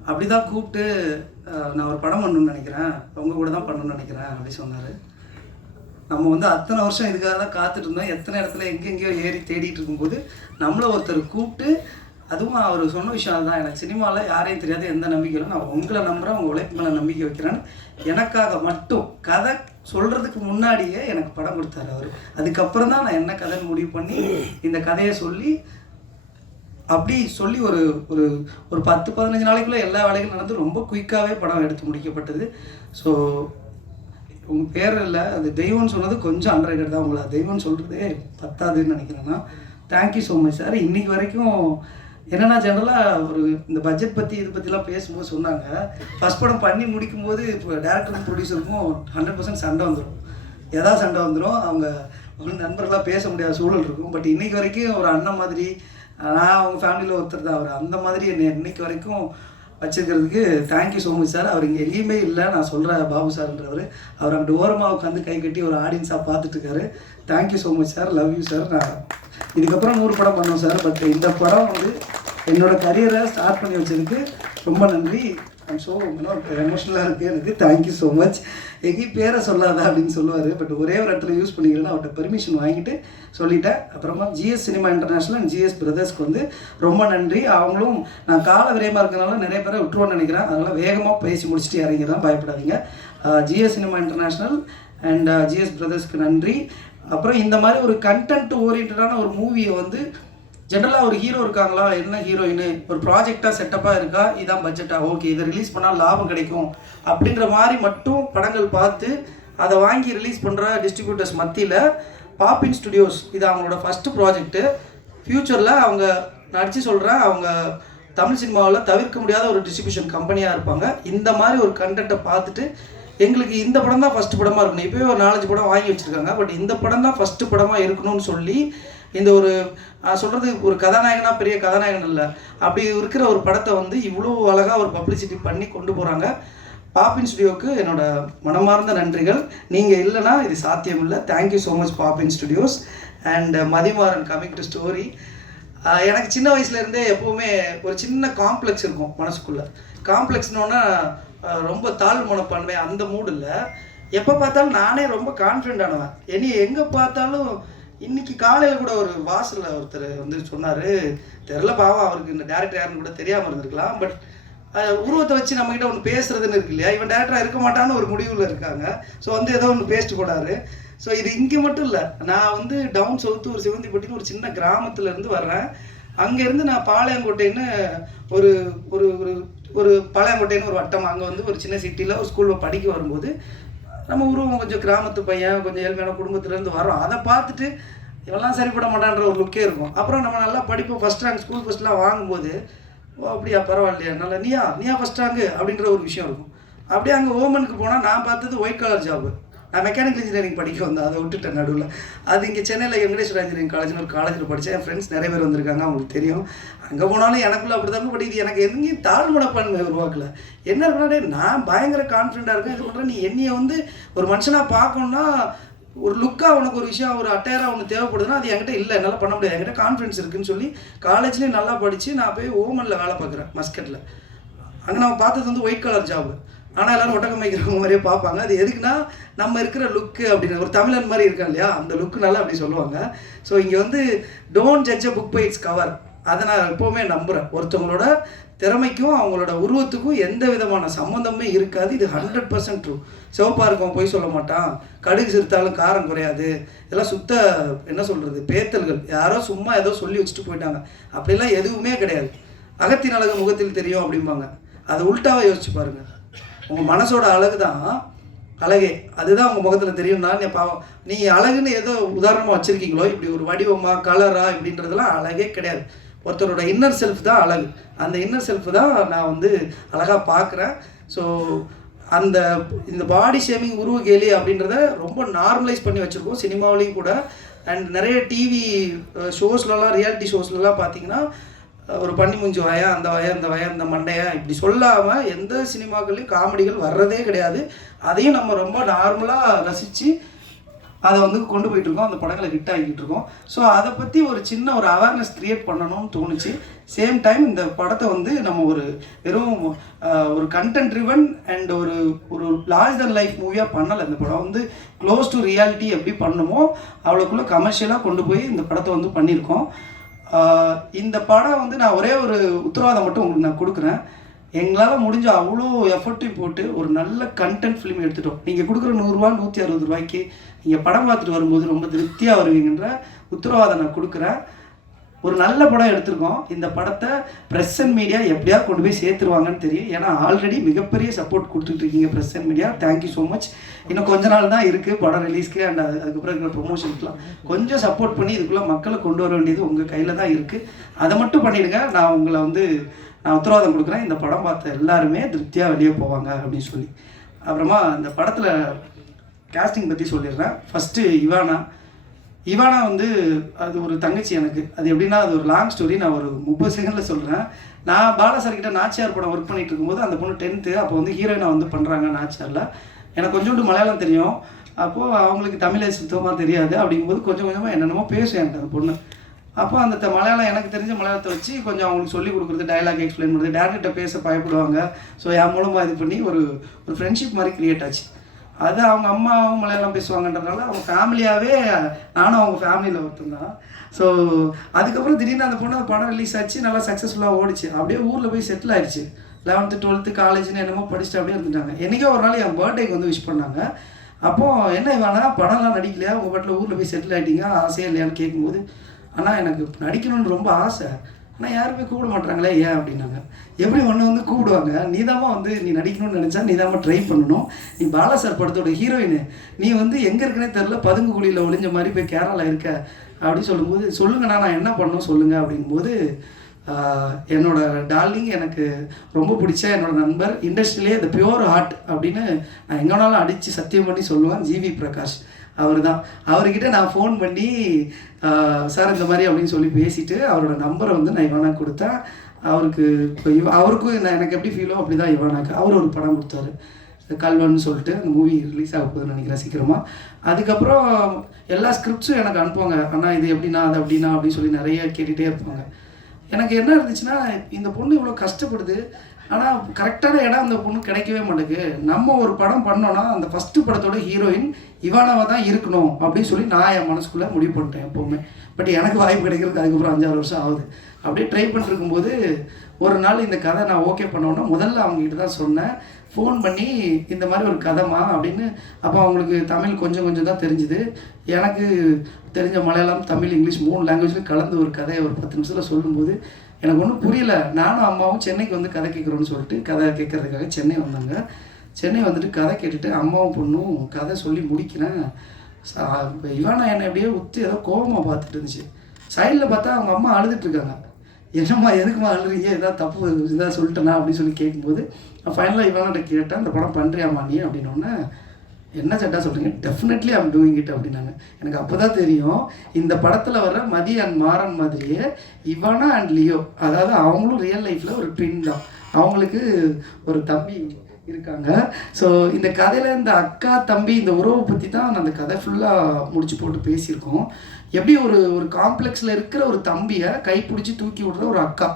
அப்படி தான் கூப்பிட்டு நான் ஒரு படம் பண்ணணுன்னு நினைக்கிறேன், உங்கள் கூட தான் பண்ணணுன்னு நினைக்கிறேன் அப்படி சொன்னார். நம்ம வந்து அத்தனை வருஷம் இதுக்காக தான் காத்துட்டு இருந்தோம். எத்தனை இடத்துல எங்கெங்கேயோ ஏறி தேடிட்டு இருக்கும்போது நம்மளை ஒருத்தர் கூப்பிட்டு, அதுவும் அவர் சொன்ன விஷயம் அதுதான், எனக்கு சினிமாவில் யாரையும் தெரியாது, எந்த நம்பிக்கையிலும் நான் உங்களை நம்புகிறேன், உங்கள் உழைப்பு மேலே நம்பிக்கை வைக்கிறேன்னு எனக்காக மட்டும் கதை சொல்கிறதுக்கு முன்னாடியே எனக்கு படம் கொடுத்தாரு அவர். அதுக்கப்புறம் தான் நான் என்ன கதைன்னு முடிவு பண்ணி இந்த கதையை சொல்லி அப்படி சொல்லி ஒரு ஒரு ஒரு 10-15 நாளைக்குள்ளே எல்லா வேலைகளும் நடந்து ரொம்ப குயிக்காகவே படம் எடுத்து முடிக்கப்பட்டது. ஸோ உங்கள் பேர் இல்லை, அது தெய்வம்னு சொன்னது கொஞ்சம் அண்டர்ரேட்டட் தான். உங்களை தெய்வம்னு சொல்கிறதே பத்தாதுன்னு நினைக்கிறேன்னா தேங்க்யூ ஸோ மச் சார். இன்றைக்கி வரைக்கும் என்னென்னா ஜென்ரலாக ஒரு இந்த பட்ஜெட் பற்றி இது பற்றிலாம் பேசும்போது சொன்னாங்க, ஃபஸ்ட் படம் பண்ணி முடிக்கும்போது இப்போ டேரக்டருக்கும் ப்ரொடியூசருக்கும் 100% சண்டை வந்துடும். ஏதாவது சண்டை வந்துடும், அவங்க நண்பர்களாக பேச முடியாத சூழல் இருக்கும். பட் இன்றைக்கி வரைக்கும் ஒரு அண்ணன் மாதிரி, நான் அவங்க ஃபேமிலியில் ஒருத்தர் தான் அவர், அந்த மாதிரி என்னை இன்றைக்கி வரைக்கும் வச்சுருக்கிறதுக்கு தேங்க்யூ ஸோ மச் சார். அவர் இங்கே எங்கேயுமே இல்லை, நான் சொல்கிறேன் பாபு சார்ன்றவர். அவர் அங்கே ஓரமாக உட்காந்து கை கட்டி ஒரு ஆடியன்ஸாக பார்த்துட்ருக்காரு. Thank you so much sir, love you sir. நான் இதுக்கப்புறம் 100 படம் பண்ணோம் சார். பட் இந்த படம் வந்து என்னோடய கரியரை ஸ்டார்ட் பண்ணி வச்சதுக்கு ரொம்ப நன்றி. ஐம் ஸோ எமோஷ்னலாக இருக்குது எனக்கு. Thank you so much. எங்கேயும் பேரை சொல்லாத அப்படின்னு சொல்லுவார், பட் ஒரே ஒரு இடத்துல யூஸ் பண்ணிக்கிறேன்னு அவர்கிட்ட பெர்மிஷன் வாங்கிட்டு சொல்லிட்டேன். அப்புறமா GS Cinema International and GS பிரதர்ஸ்க்கு வந்து ரொம்ப நன்றி. அவங்களும் நான் கால விரயமாக இருக்கிறனால நிறைய பேரை விட்டுருவோன்னு நினைக்கிறேன், அதனால் வேகமாக பேசி முடிச்சுட்டு இறங்கிறதான், பயப்படாதீங்க. GS Cinema International and GS பிரதர்ஸ்க்கு நன்றி. அப்புறம் இந்த மாதிரி ஒரு கண்டென்ட் ஓரியன்டான ஒரு மூவியை வந்து ஜென்ரலாக ஒரு ஹீரோ இருக்காங்களா, என்ன ஹீரோயின், ஒரு ப்ராஜெக்டாக செட்டப்பாக இருக்கா, இதான் பட்ஜெட்டாக, ஓகே இதை ரிலீஸ் பண்ணால் லாபம் கிடைக்கும் அப்படின்ற மாதிரி மட்டும் படங்கள் பார்த்து அதை வாங்கி ரிலீஸ் பண்ணுற டிஸ்ட்ரிபியூட்டர்ஸ் மத்தியில் பாப்பின் ஸ்டுடியோஸ் இது அவங்களோட ஃபஸ்ட்டு ப்ராஜெக்ட்டு. ஃப்யூச்சரில் அவங்க நடித்து சொல்கிறேன், அவங்க தமிழ் சினிமாவில் தவிர்க்க முடியாத ஒரு டிஸ்ட்ரிபியூஷன் கம்பெனியாக இருப்பாங்க. இந்த மாதிரி ஒரு கண்டென்ட்டை பார்த்துட்டு எங்களுக்கு இந்த படம் தான் ஃபஸ்ட்டு படமாக இருக்கணும். இப்போயே ஒரு 4-5 படம் வாங்கி வச்சுருக்காங்க, பட் இந்த படம் தான் ஃபஸ்ட்டு படமாக இருக்கணும்னு சொல்லி இந்த ஒரு சொல்கிறது ஒரு கதாநாயகனா பெரிய கதாநாயகன் இல்லை, அப்படி இருக்கிற ஒரு படத்தை வந்து இவ்வளோ அழகாக ஒரு பப்ளிசிட்டி பண்ணி கொண்டு போகிறாங்க. பாப்பின் ஸ்டுடியோவுக்கு என்னோட மனமார்ந்த நன்றிகள். நீங்கள் இல்லைனா இது சாத்தியம் இல்லை. Thank you so much Poppin Studios. And Mathimaran coming to story. எனக்கு சின்ன வயசுலேருந்தே எப்போவுமே ஒரு சின்ன காம்ப்ளெக்ஸ் இருக்கும் மனசுக்குள்ளே. காம்ப்ளெக்ஸ்னோன்னா ரொம்ப தாழ்வு மனப்பான்மை அந்த மூடு இல்லை. எப்போ பார்த்தாலும் நானே ரொம்ப கான்ஃபிடென்ட் ஆனவன். இனி எங்கே பார்த்தாலும் இன்றைக்கி காலையில் கூட ஒரு வாசலில் ஒருத்தர் வந்து சொன்னார், தெரில பாவம் அவருக்கு இந்த டேரக்டர் யாருன்னு கூட தெரியாமல் இருந்திருக்கலாம், பட் உருவத்தை வச்சு நம்மக்கிட்ட ஒன்று பேசுகிறதுன்னு இருக்கு இல்லையா, இவன் டேரக்டராக இருக்க மாட்டான்னு ஒரு முடிவில் இருக்காங்க. ஸோ வந்து ஏதோ ஒன்று பேசிட்டு போனார். ஸோ இது இங்கே மட்டும் இல்லை, நான் வந்து டவுன் சவுத்து ஒரு சிவந்திப்பட்டின்னு ஒரு சின்ன கிராமத்துலேருந்து வர்றேன். அங்கேருந்து நான் பாளையங்கோட்டைன்னு ஒரு ஒரு ஒரு ஒரு பாளையங்கோட்டைன்னு ஒரு வட்டம், அங்கே வந்து ஒரு சின்ன சிட்டியில் ஒரு ஸ்கூலில் படிக்க வரும்போது நம்ம உருவம் கொஞ்சம் கிராமத்து பையன், கொஞ்சம் ஏழ்மையான குடும்பத்துலேருந்து வரோம். அதை பார்த்துட்டு இவெல்லாம் சரிப்பட மாட்டான்ற ஒரு லுக்கே இருக்கும். அப்புறம் நம்ம நல்லா படிப்போம், ஃபஸ்ட் ரேங்க் ஸ்கூல் ஃபஸ்ட்லாம் வாங்கும்போது ஓ அப்படியா பரவாயில்லையா நல்லா நீயா ஃபஸ்ட் ரேங்கு அப்படின்ற ஒரு விஷயம் இருக்கும். அப்படியே அங்கே ஓமனுக்கு போனால் நான் பார்த்தது ஒயிட் கலர் ஜாபு. நான் மெக்கானிக்கல் இன்ஜினியரிங் படிக்க வந்தேன், அதை விட்டுட்டேன் நடுவில். அது இங்கே சென்னையில் வெங்கடேஸ்வரா இன்ஜினியரிங் காலேஜ்னு ஒரு காலேஜில் படித்தேன். என் ஃப்ரெண்ட்ஸ் நிறைய பேர் வந்திருக்காங்க, அவங்களுக்கு தெரியும். அங்கே போனாலும் எனக்குள்ளே அப்படி தான் படிக்குது. எனக்கு எங்கேயும் தாழ்வு மனப்பான்மை உருவாக்கல. என்ன இருக்குன்னா, நான் பயங்கர கான்ஃபிடென்ட்டாக இருக்கேன். இது பண்ணுறேன், நீ என்னையை வந்து ஒரு மனுஷனாக பார்க்கணுன்னா ஒரு லுக்காக உனக்கு ஒரு விஷயம் ஒரு அட்டையராக ஒன்று தேவைப்படுதுன்னா அது என்கிட்ட இல்லை, என்னால் பண்ண முடியாது, என்கிட்ட கான்ஃபிடன்ஸ் இருக்குதுன்னு சொல்லி காலேஜ்லேயும் நல்லா படித்து நான் போய் ஓமனில் வேலை பார்க்குறேன், மஸ்கட்டில். அங்கே நான் பார்த்தது வந்து ஒயிட் கலர் ஜாபு. ஆனால் எல்லோரும் ஒட்டகம் வைக்கிறவங்க மாதிரியே பார்ப்பாங்க. அது எதுக்குன்னா நம்ம இருக்கிற லுக்கு அப்படின்னு, ஒரு தமிழன் மாதிரி இருக்கான் இல்லையா, அந்த லுக்குனால அப்படி சொல்லுவாங்க. ஸோ இங்கே வந்து don't judge a book by its cover, அதை நான் எப்போவுமே நம்புகிறேன். ஒருத்தவங்களோட திறமைக்கும் அவங்களோட உருவத்துக்கும் எந்த விதமான சம்மந்தமே இருக்காது. இது 100% ட்ரூ. சிவப்பாக இருக்கும் போய் சொல்ல மாட்டான், கடுகு சிரித்தாலும் காரம் குறையாது, இதெல்லாம் சுத்த என்ன சொல்கிறது பேத்தல்கள். யாரோ சும்மா ஏதோ சொல்லி வச்சுட்டு போயிட்டாங்க. அப்படிலாம் எதுவுமே கிடையாது. அகத்தின் அழகு முகத்தில் தெரியும் அப்படிம்பாங்க. அதை உள்டாவாக யோசிச்சு பாருங்கள். உங்கள் மனசோட அழகு தான் அழகே, அதுதான் உங்கள் முகத்தில் தெரியும்னா பாவம் நீ அழகுன்னு ஏதோ உதாரணமாக வச்சுருக்கீங்களோ, இப்படி ஒரு வடிவமாக கலரா இப்படின்றதெல்லாம் அழகே கிடையாது. ஒருத்தரோட இன்னர் செல்ஃப் தான் அழகு. அந்த இன்னர் செல்ஃப் தான் நான் வந்து அழகாக பார்க்குறேன். ஸோ இந்த பாடி ஷேமிங் உருவ கேலி அப்படின்றத ரொம்ப நார்மலைஸ் பண்ணி வச்சுருக்கோம் சினிமாவிலையும் கூட. அண்ட் நிறைய டிவி ஷோஸ்லலாம் ரியாலிட்டி ஷோஸ்லலாம் பார்த்தீங்கன்னா ஒரு பண்ணி மூஞ்சி வாயா, அந்த வாயா, இந்த வாயா, இந்த மண்டையா இப்படி சொல்லாமல் எந்த சினிமாக்கள்லையும் காமெடிகள் வர்றதே கிடையாது. அதையும் நம்ம ரொம்ப நார்மலாக ரசித்து அதை வந்து கொண்டு போயிட்டுருக்கோம், அந்த படங்களை ஹிட் ஆகிக்கிட்டு இருக்கோம். ஸோ அதை பற்றி ஒரு சின்ன ஒரு அவேர்னஸ் க்ரியேட் பண்ணணும்னு தோணுச்சு. சேம் டைம் இந்த படத்தை வந்து நம்ம ஒரு வெறும் ஒரு கண்டென்ட் ட்ரிவன் அண்ட் ஒரு லார்ஜ் தென் லைஃப் மூவியாக பண்ணலை. இந்த படம் வந்து க்ளோஸ் டு ரியாலிட்டி எப்படி பண்ணணுமோ அவ்வளோக்குள்ளே கமர்ஷியலாக கொண்டு போய் இந்த படத்தை வந்து பண்ணியிருக்கோம். இந்த படம் வந்து நான் ஒரே ஒரு உத்தரவாதம் மட்டும் உங்களுக்கு நான் கொடுக்குறேன். எங்களால் முடிஞ்ச அவ்வளோ எஃபர்ட்டையும் போட்டு ஒரு நல்ல கண்டென்ட் ஃபிலிம் எடுத்துட்டோம். நீங்கள் கொடுக்குற 100 ரூபா 160 ரூபாய்க்கு நீங்கள் படம் பார்த்துட்டு வரும்போது ரொம்ப திருப்தியாக வருவீங்கன்ற உத்தரவாதம் நான் கொடுக்குறேன். ஒரு நல்ல படம் எடுத்திருக்கோம். இந்த படத்தை ப்ரெஸ் அண்ட் மீடியா எப்படியாவது கொண்டு போய் சேர்த்துருவாங்கன்னு தெரியும். ஏன்னா ஆல்ரெடி மிகப்பெரிய சப்போர்ட் கொடுத்துட்டு இருக்கீங்க press and media. Thank you so much. இன்னும் கொஞ்ச நாள் தான் இருக்குது படம் ரிலீஸ்க்கு அண்ட் அதுக்கப்புறம் இருக்கிற ப்ரொமோஷனுக்குலாம் கொஞ்சம் சப்போர்ட் பண்ணி இதுக்குள்ளே மக்களை கொண்டு வர வேண்டியது உங்கள் கையில் தான் இருக்குது. அதை மட்டும் பண்ணிவிடுங்க. நான் உங்களை வந்து நான் உத்தரவாதம் கொடுக்குறேன், இந்த படம் பார்த்த எல்லாருமே திருப்தியாக வெளியே போவாங்க அப்படின்னு சொல்லி. அப்புறமா இந்த படத்தில் கேஸ்டிங் பற்றி சொல்லிடுறேன். ஃபஸ்ட்டு இவானா வந்து அது ஒரு தங்கச்சி எனக்கு. அது எப்படின்னா அது ஒரு லாங் ஸ்டோரி, நான் ஒரு 30 செகண்டில் சொல்கிறேன். நான் பாலாசார்கிட்ட நாச்சியார் படம் ஒர்க் பண்ணிகிட்டு இருக்கும்போது அந்த பொண்ணு 10th, அப்போ வந்து ஹீரோயினாக வந்து பண்ணுறாங்க நாச்சியாரில். எனக்கு கொஞ்சோண்டு மலையாளம் தெரியும், அப்போது அவங்களுக்கு தமிழை சுத்தமாக தெரியாது. அப்படிங்கும்போது கொஞ்சம் கொஞ்சமாக என்னென்னமோ பேசும் என்கிட்ட அந்த பொண்ணு. அப்போ அந்த மலையாளம் எனக்கு தெரிஞ்ச மலையாளத்தை வச்சு கொஞ்சம் அவங்களுக்கு சொல்லிக் கொடுக்குறது, டைலாக் எக்ஸ்பிளைன் பண்ணுறது, டேரக்டர்கிட்ட பேச பயப்படுவாங்க. ஸோ என் மூலமாக இது பண்ணி ஒரு ஃப்ரெண்ட்ஷிப் மாதிரி க்ரியேட் ஆச்சு. அது அவங்க அம்மாவும் மலையாளம் பேசுவாங்கன்றதுனால அவங்க ஃபேமிலியாகவே நானும் அவங்க ஃபேமிலியில் ஒருத்தன் தான். ஸோ அதுக்கப்புறம் திடீர்னு அந்த பொண்ணு படம் ரிலீஸ் ஆச்சு, நல்லா சக்ஸஸ்ஃபுல்லாக ஓடிச்சு. அப்படியே ஊரில் போய் செட்டில் ஆயிடுச்சு. 11th 12th காலேஜ்னு என்னமோ படிச்சுட்டு அப்படியே இருந்துட்டாங்க. என்றைக்கோ ஒரு நாள் என் பர்த்டேக்கு வந்து விஷ் பண்ணாங்க. அப்போது என்ன இவனா படம்லாம் நடிக்கலையா, உங்கள் பாட்டில் ஊரில் போய் செட்டில் ஆகிட்டீங்க, ஆசையாக இல்லையான்னு கேட்கும்போது, ஆனால் எனக்கு நடிக்கணும்னு ரொம்ப ஆசை, ஆனால் யாருமே கூப்பிட மாட்டாங்களே ஏன் அப்படின்னாங்க. எப்படி ஒன்று வந்து கூப்பிடுவாங்க, நீதாம்மா வந்து நீ நடிக்கணும்னு நினச்சா நீதாம்மா ட்ரை பண்ணணும், நீ பாலா சார் படத்தோட ஹீரோயின், நீ வந்து எங்கே இருக்குன்னே தெரில, பதுங்கு குழியில் ஒளிஞ்ச மாதிரி போய் கேரளா இருக்க அப்படின்னு சொல்லும்போது, சொல்லுங்கண்ணா நான் என்ன பண்ணணும் சொல்லுங்கள் அப்படிங்கும்போது, என்னோட டார்லிங் எனக்கு ரொம்ப பிடிச்ச என்னோட நண்பர், இண்டஸ்ட்ரியிலே த பியூர் ஹார்ட் அப்படின்னு நான் எங்கே வேணாலும் அடித்து சத்தியம் பண்ணி சொல்லுவேன், ஜிவி பிரகாஷ் அவர் தான். அவர்கிட்ட நான் ஃபோன் பண்ணி சார் இந்த மாதிரி அப்படின்னு சொல்லி பேசிவிட்டு அவரோட நம்பரை வந்து நான் இவானா கொடுத்தேன். அவருக்கு இப்போ அவருக்கும் எனக்கு எப்படி ஃபீலோ அப்படி தான் இவானாக்கு அவர் ஒரு படம் கொடுத்தாரு, கல்வன்னு சொல்லிட்டு. அந்த மூவி ரிலீஸ் ஆக போகுதுன்னு நினைக்கிறேன் சீக்கிரமாக. அதுக்கப்புறம் எல்லா ஸ்கிரிப்ட்ஸும் எனக்கு அனுப்புவாங்க, ஆனால் இது எப்படின்னா அது அப்படின்னா அப்படின்னு சொல்லி நிறைய கேட்டுகிட்டே இருப்பாங்க. எனக்கு என்ன இருந்துச்சுன்னா, இந்த பொண்ணு இவ்வளோ கஷ்டப்படுது, ஆனால் கரெக்டான இடம் அந்த பொண்ணு கிடைக்கவே மாட்டேங்குது. நம்ம ஒரு படம் பண்ணோன்னா அந்த ஃபஸ்ட்டு படத்தோட ஹீரோயின் இவானாவாக தான் இருக்கணும் அப்படின்னு சொல்லி நான் என் மனசுக்குள்ளே முடிவு பண்ணிட்டேன் எப்போவுமே. பட் எனக்கு வாய்ப்பு கிடைக்கிறதுக்கு அதுக்கப்புறம் 5-6 வருஷம் ஆகுது. அப்படியே ட்ரை பண்ணிருக்கும்போது ஒரு நாள் இந்த கதை நான் ஓகே பண்ணோன்னா முதல்ல அவங்ககிட்ட தான் சொன்னேன், ஃபோன் பண்ணி இந்த மாதிரி ஒரு கதைமா அப்படின்னு. அப்போ அவங்களுக்கு தமிழ் கொஞ்சம் கொஞ்சம் தான் தெரிஞ்சுது, எனக்கு தெரிஞ்ச மலையாளம் தமிழ் இங்கிலீஷ் 3 லாங்குவேஜில் கலந்து ஒரு கதையை ஒரு 10 நிமிஷத்தில் சொல்லும்போது எனக்கு ஒன்றும் புரியல. நானும் அம்மாவும் சென்னைக்கு வந்து கதை கேட்குறோன்னு சொல்லிட்டு கதை கேட்குறதுக்காக சென்னை வந்தாங்க. சென்னை வந்துட்டு கதை கேட்டுட்டு அம்மாவும் பொண்ணும் கதை சொல்லி முடிக்கிறேன். இவானா என்னை எப்படியே உத்து ஏதோ கோபமாக பார்த்துட்டு இருந்துச்சு. சைடில் பார்த்தா அவங்க அம்மா அழுதுட்டுருக்காங்க. என்னம்மா எதுக்குமா அழுறீங்க, எதாவது தப்பு இதாக சொல்லிட்டேனா அப்படின்னு சொல்லி கேட்கும்போது நான் ஃபைனலாக இவானாட்ட கேட்டேன், அந்த படம் பண்ணுறியாம்மா நீ அப்படின்னோடனே, என்ன சட்டா சொல்கிறீங்க, டெஃபினெட்லி ஐம் டூயிங் இட் அப்படின்னாங்க. எனக்கு அப்போ தான் தெரியும் இந்த படத்தில் வர்ற மதி அண்ட் மாறன் மாதிரியே இவானா அண்ட் லியோ, அதாவது அவங்களும் ரியல் லைஃப்பில் ஒரு ட்வின் தான், அவங்களுக்கு ஒரு தம்பி இருக்காங்க. ஸோ இந்த கதையில் இந்த அக்கா தம்பி இந்த உறவை பற்றி தான் அந்த கதை ஃபுல்லாக முடிச்சு போட்டு பேசியிருக்கோம். எப்படி ஒரு காம்ப்ளெக்ஸில் இருக்கிற ஒரு தம்பியை கைப்பிடிச்சி தூக்கி விடுற ஒரு அக்கா,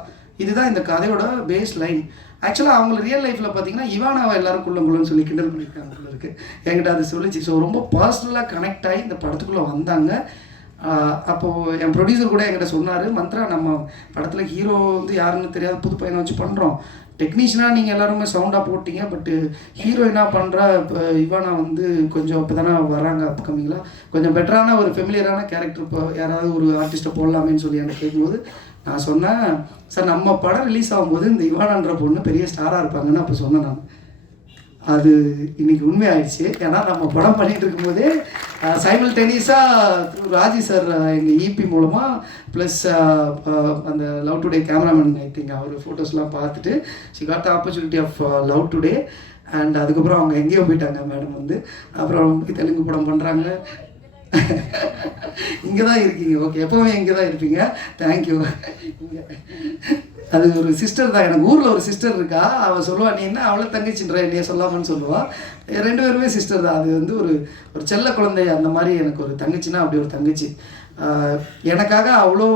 இதுதான் இந்த கதையோட பேஸ் லைன். ஆக்சுவலாக அவங்க ரியல் லைஃப்பில் பார்த்தீங்கன்னா இவானாவை எல்லாரும் குள்ளங்குள்ளன்னு சொல்லி கிண்டல் பண்ணியிருக்காங்க இருக்குது, என்கிட்ட அது சொல்லிச்சு. ஸோ ரொம்ப பர்சனலாக கனெக்ட் ஆகி இந்த படத்துக்குள்ளே வந்தாங்க. அப்போது என் ப்ரொடியூசர் கூட என்கிட்ட சொன்னார், மந்த்ரா நம்ம படத்தில் ஹீரோ வந்து யாருன்னு தெரியாத புது பையனை வச்சு பண்ணுறோம், டெக்னீஷியனாக நீங்கள் எல்லாருமே சவுண்டாக போட்டிங்க, பட்டு ஹீரோயினாக பண்ணுற இப்போ இவானா வந்து கொஞ்சம் இப்போ தானே வராங்க அப்கமிங்லாம், கொஞ்சம் பெட்டரான ஒரு ஃபெமிலியரான கேரக்டர் இப்போ யாராவது ஒரு ஆர்டிஸ்ட்டை போடலாமேன்னு சொல்லி எனக்கு கேட்கும்போது நான் சொன்னேன், சார் நம்ம படம் ரிலீஸ் ஆகும்போது இந்த இவானான்ற பொண்ணு பெரிய ஸ்டாராக இருப்பாங்கன்னு அப்போ சொன்னேன் நான். அது இன்றைக்கி உண்மையாயிடுச்சு. ஏன்னா நம்ம படம் பண்ணிகிட்டு இருக்கும்போதே சைமல்டேனியஸாக ராஜி சார் எங்கள் இபி மூலமாக ப்ளஸ் அந்த Love Today cameraman I think அவர் ஃபோட்டோஸ்லாம் பார்த்துட்டு she got the opportunity of Love Today. And அதுக்கப்புறம் அவங்க எங்கேயோ போயிட்டாங்க மேடம் வந்து, அப்புறம் தெலுங்கு படம் பண்ணுறாங்க. இங்கே தான் இருக்கீங்க, ஓகே, எப்போவுமே இங்கே தான் இருப்பீங்க, தேங்க்யூ. அது ஒரு சிஸ்டர் தான், எனக்கு ஊரில் ஒரு சிஸ்டர் இருக்கா, அவள் சொல்லுவாள் நீ என்ன அவளை தங்கச்சின்ற என்னைய சொல்லாமன்னு சொல்லுவாள். 2 பேருமே சிஸ்டர் தான். அது வந்து ஒரு செல்ல குழந்தை அந்த மாதிரி எனக்கு ஒரு தங்கச்சின்னா அப்படி ஒரு தங்கச்சி. எனக்காக அவ்வளோ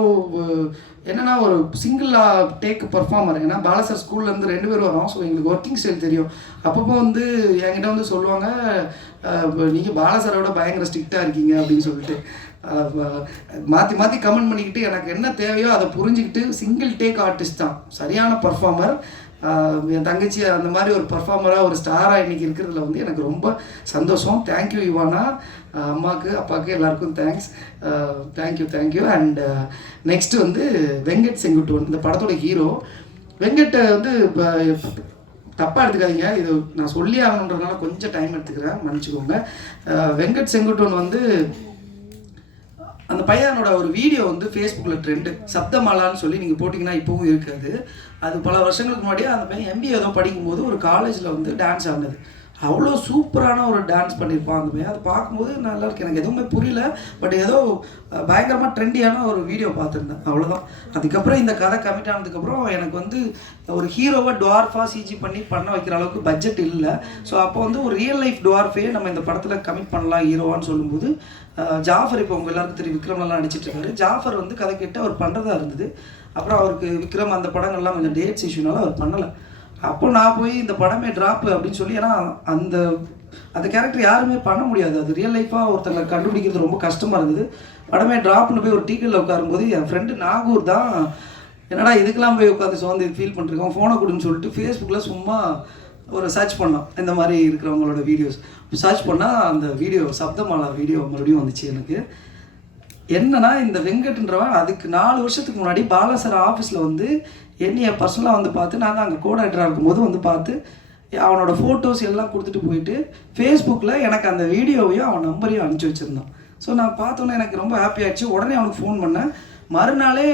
என்னென்னா ஒரு சிங்கிள் டேக் பர்ஃபார்மர். ஏன்னா பாலசர் ஸ்கூல்லேருந்து 2 பேர் வரோம், ஸோ எங்களுக்கு ஒர்க்கிங் ஸ்டைல் தெரியும். அப்பப்போ வந்து என்கிட்ட வந்து சொல்லுவாங்க, நீங்கள் பாலசரோட பயங்கர ஸ்ட்ரிக்டாக இருக்கீங்க அப்படின்னு சொல்லிட்டு மாற்றி மாற்றி கமெண்ட் பண்ணிக்கிட்டு எனக்கு என்ன தேவையோ அதை புரிஞ்சுக்கிட்டு சிங்கிள் டேக் ஆர்டிஸ்ட் தான் சரியான பர்ஃபார்மர். என் தங்கச்சி அந்த மாதிரி ஒரு பர்ஃபார்மராக ஒரு ஸ்டாராக இன்றைக்கி இருக்கிறதுல வந்து எனக்கு ரொம்ப சந்தோஷம். தேங்க்யூ இவானா, அம்மாவுக்கு அப்பாவுக்கு எல்லாருக்கும் தேங்க்ஸ், தேங்க்யூ. அண்ட் நெக்ஸ்ட்டு வந்து வெங்கட் செங்குட்டுவன், இந்த படத்தோட ஹீரோ. வெங்கட்டை வந்து இப்போ தப்பாக எடுத்துக்காதீங்க, இது நான் சொல்லி ஆகணுன்றதுனால கொஞ்சம் டைம் எடுத்துக்கிறேன், மன்னிச்சுக்கோங்க. வெங்கட் செங்குட்டுவன் வந்து அந்த பையனோட ஒரு வீடியோ வந்து ஃபேஸ்புக்கில் ட்ரெண்டு, சப்தமாலான்னு சொல்லி நீங்கள் போட்டிங்கன்னா இப்போவும் இருக்காது. அது பல வருஷங்களுக்கு முன்னாடியே அந்த பையன் MBA ஏதோ படிக்கும்போது ஒரு காலேஜில் வந்து டான்ஸ் ஆடினது. அவ்வளோ சூப்பரான ஒரு டான்ஸ் பண்ணியிருப்பான் அந்த பையன். அதை பார்க்கும்போது நல்லா இருக்கு, எனக்கு எதுவுமே புரியல, பட் ஏதோ பயங்கரமாக ட்ரெண்டியான ஒரு வீடியோ பார்த்துருந்தேன், அவ்வளோதான். அதுக்கப்புறம் இந்த கதை கமிட் ஆனதுக்கப்புறம் எனக்கு வந்து ஒரு ஹீரோவை டுவார்ஃபாக சிஜி பண்ண வைக்கிற அளவுக்கு பட்ஜெட் இல்லை. ஸோ அப்போ வந்து ஒரு ரியல் லைஃப் டுவார்ஃபே நம்ம இந்த படத்தில் கமிட் பண்ணலாம் ஹீரோவான்னு சொல்லும்போது ஜாஃபர், இப்போ உங்கள் எல்லாருக்கும் தெரியும் விக்ரம்லாம் நடிச்சிட்டு இருக்காரு, ஜாஃபர் வந்து கதை கேட்டு அவர் பண்ணுறதா இருந்தது. அப்புறம் அவருக்கு விக்ரம் அந்த படங்கள்லாம் கொஞ்சம் டேட்ஸ் இஷ்யூனால அவர் பண்ணலை. அப்போ நான் போய் இந்த படமே ட்ராப்பு அப்படின்னு சொல்லி, ஏன்னா அந்த கேரக்டர் யாருமே பண்ண முடியாது, அது ரியல் லைஃபாக ஒருத்தங்களை கண்டுபிடிக்கிறது ரொம்ப கஷ்டமாக இருந்தது. படமே ட்ராப்னு போய் ஒரு டீக்கெட்டில் உட்காரும்போது என் ஃப்ரெண்டு நாகூர் தான், என்னடா இதுக்கெல்லாம் போய் உட்காந்து சோர்ந்து ஃபீல் பண்ணிருக்கோம், ஃபோனை கொடுன்னு சொல்லிட்டு ஃபேஸ்புக்கில் சும்மா ஒரு சர்ச் பண்ணோம் இந்த மாதிரி இருக்கிறவங்களோட வீடியோஸ். சர்ச் பண்ணால் அந்த வீடியோ சப்தமாலா வீடியோ மறுபடியும் வந்துச்சு எனக்கு. என்னன்னா இந்த வெங்கட்ன்றவன் அதுக்கு 4 வருஷத்துக்கு முன்னாடி பாலா சார் ஆஃபீஸில் வந்து என்னைய பர்சனலாக வந்து பார்த்து, நான் தான் அங்கே கோஆர்டினேட்டராக இருக்கும்போது வந்து பார்த்து அவனோட ஃபோட்டோஸ் எல்லாம் கொடுத்துட்டு போயிட்டு ஃபேஸ்புக்கில் எனக்கு அந்த வீடியோவையும் அவன் நம்பரையும் அனுப்பிச்சி வச்சுருந்தான். ஸோ நான் பார்த்தோன்னே எனக்கு ரொம்ப ஹாப்பி ஆகிடுச்சு. உடனே அவனுக்கு ஃபோன் பண்ணேன். மறுநாளே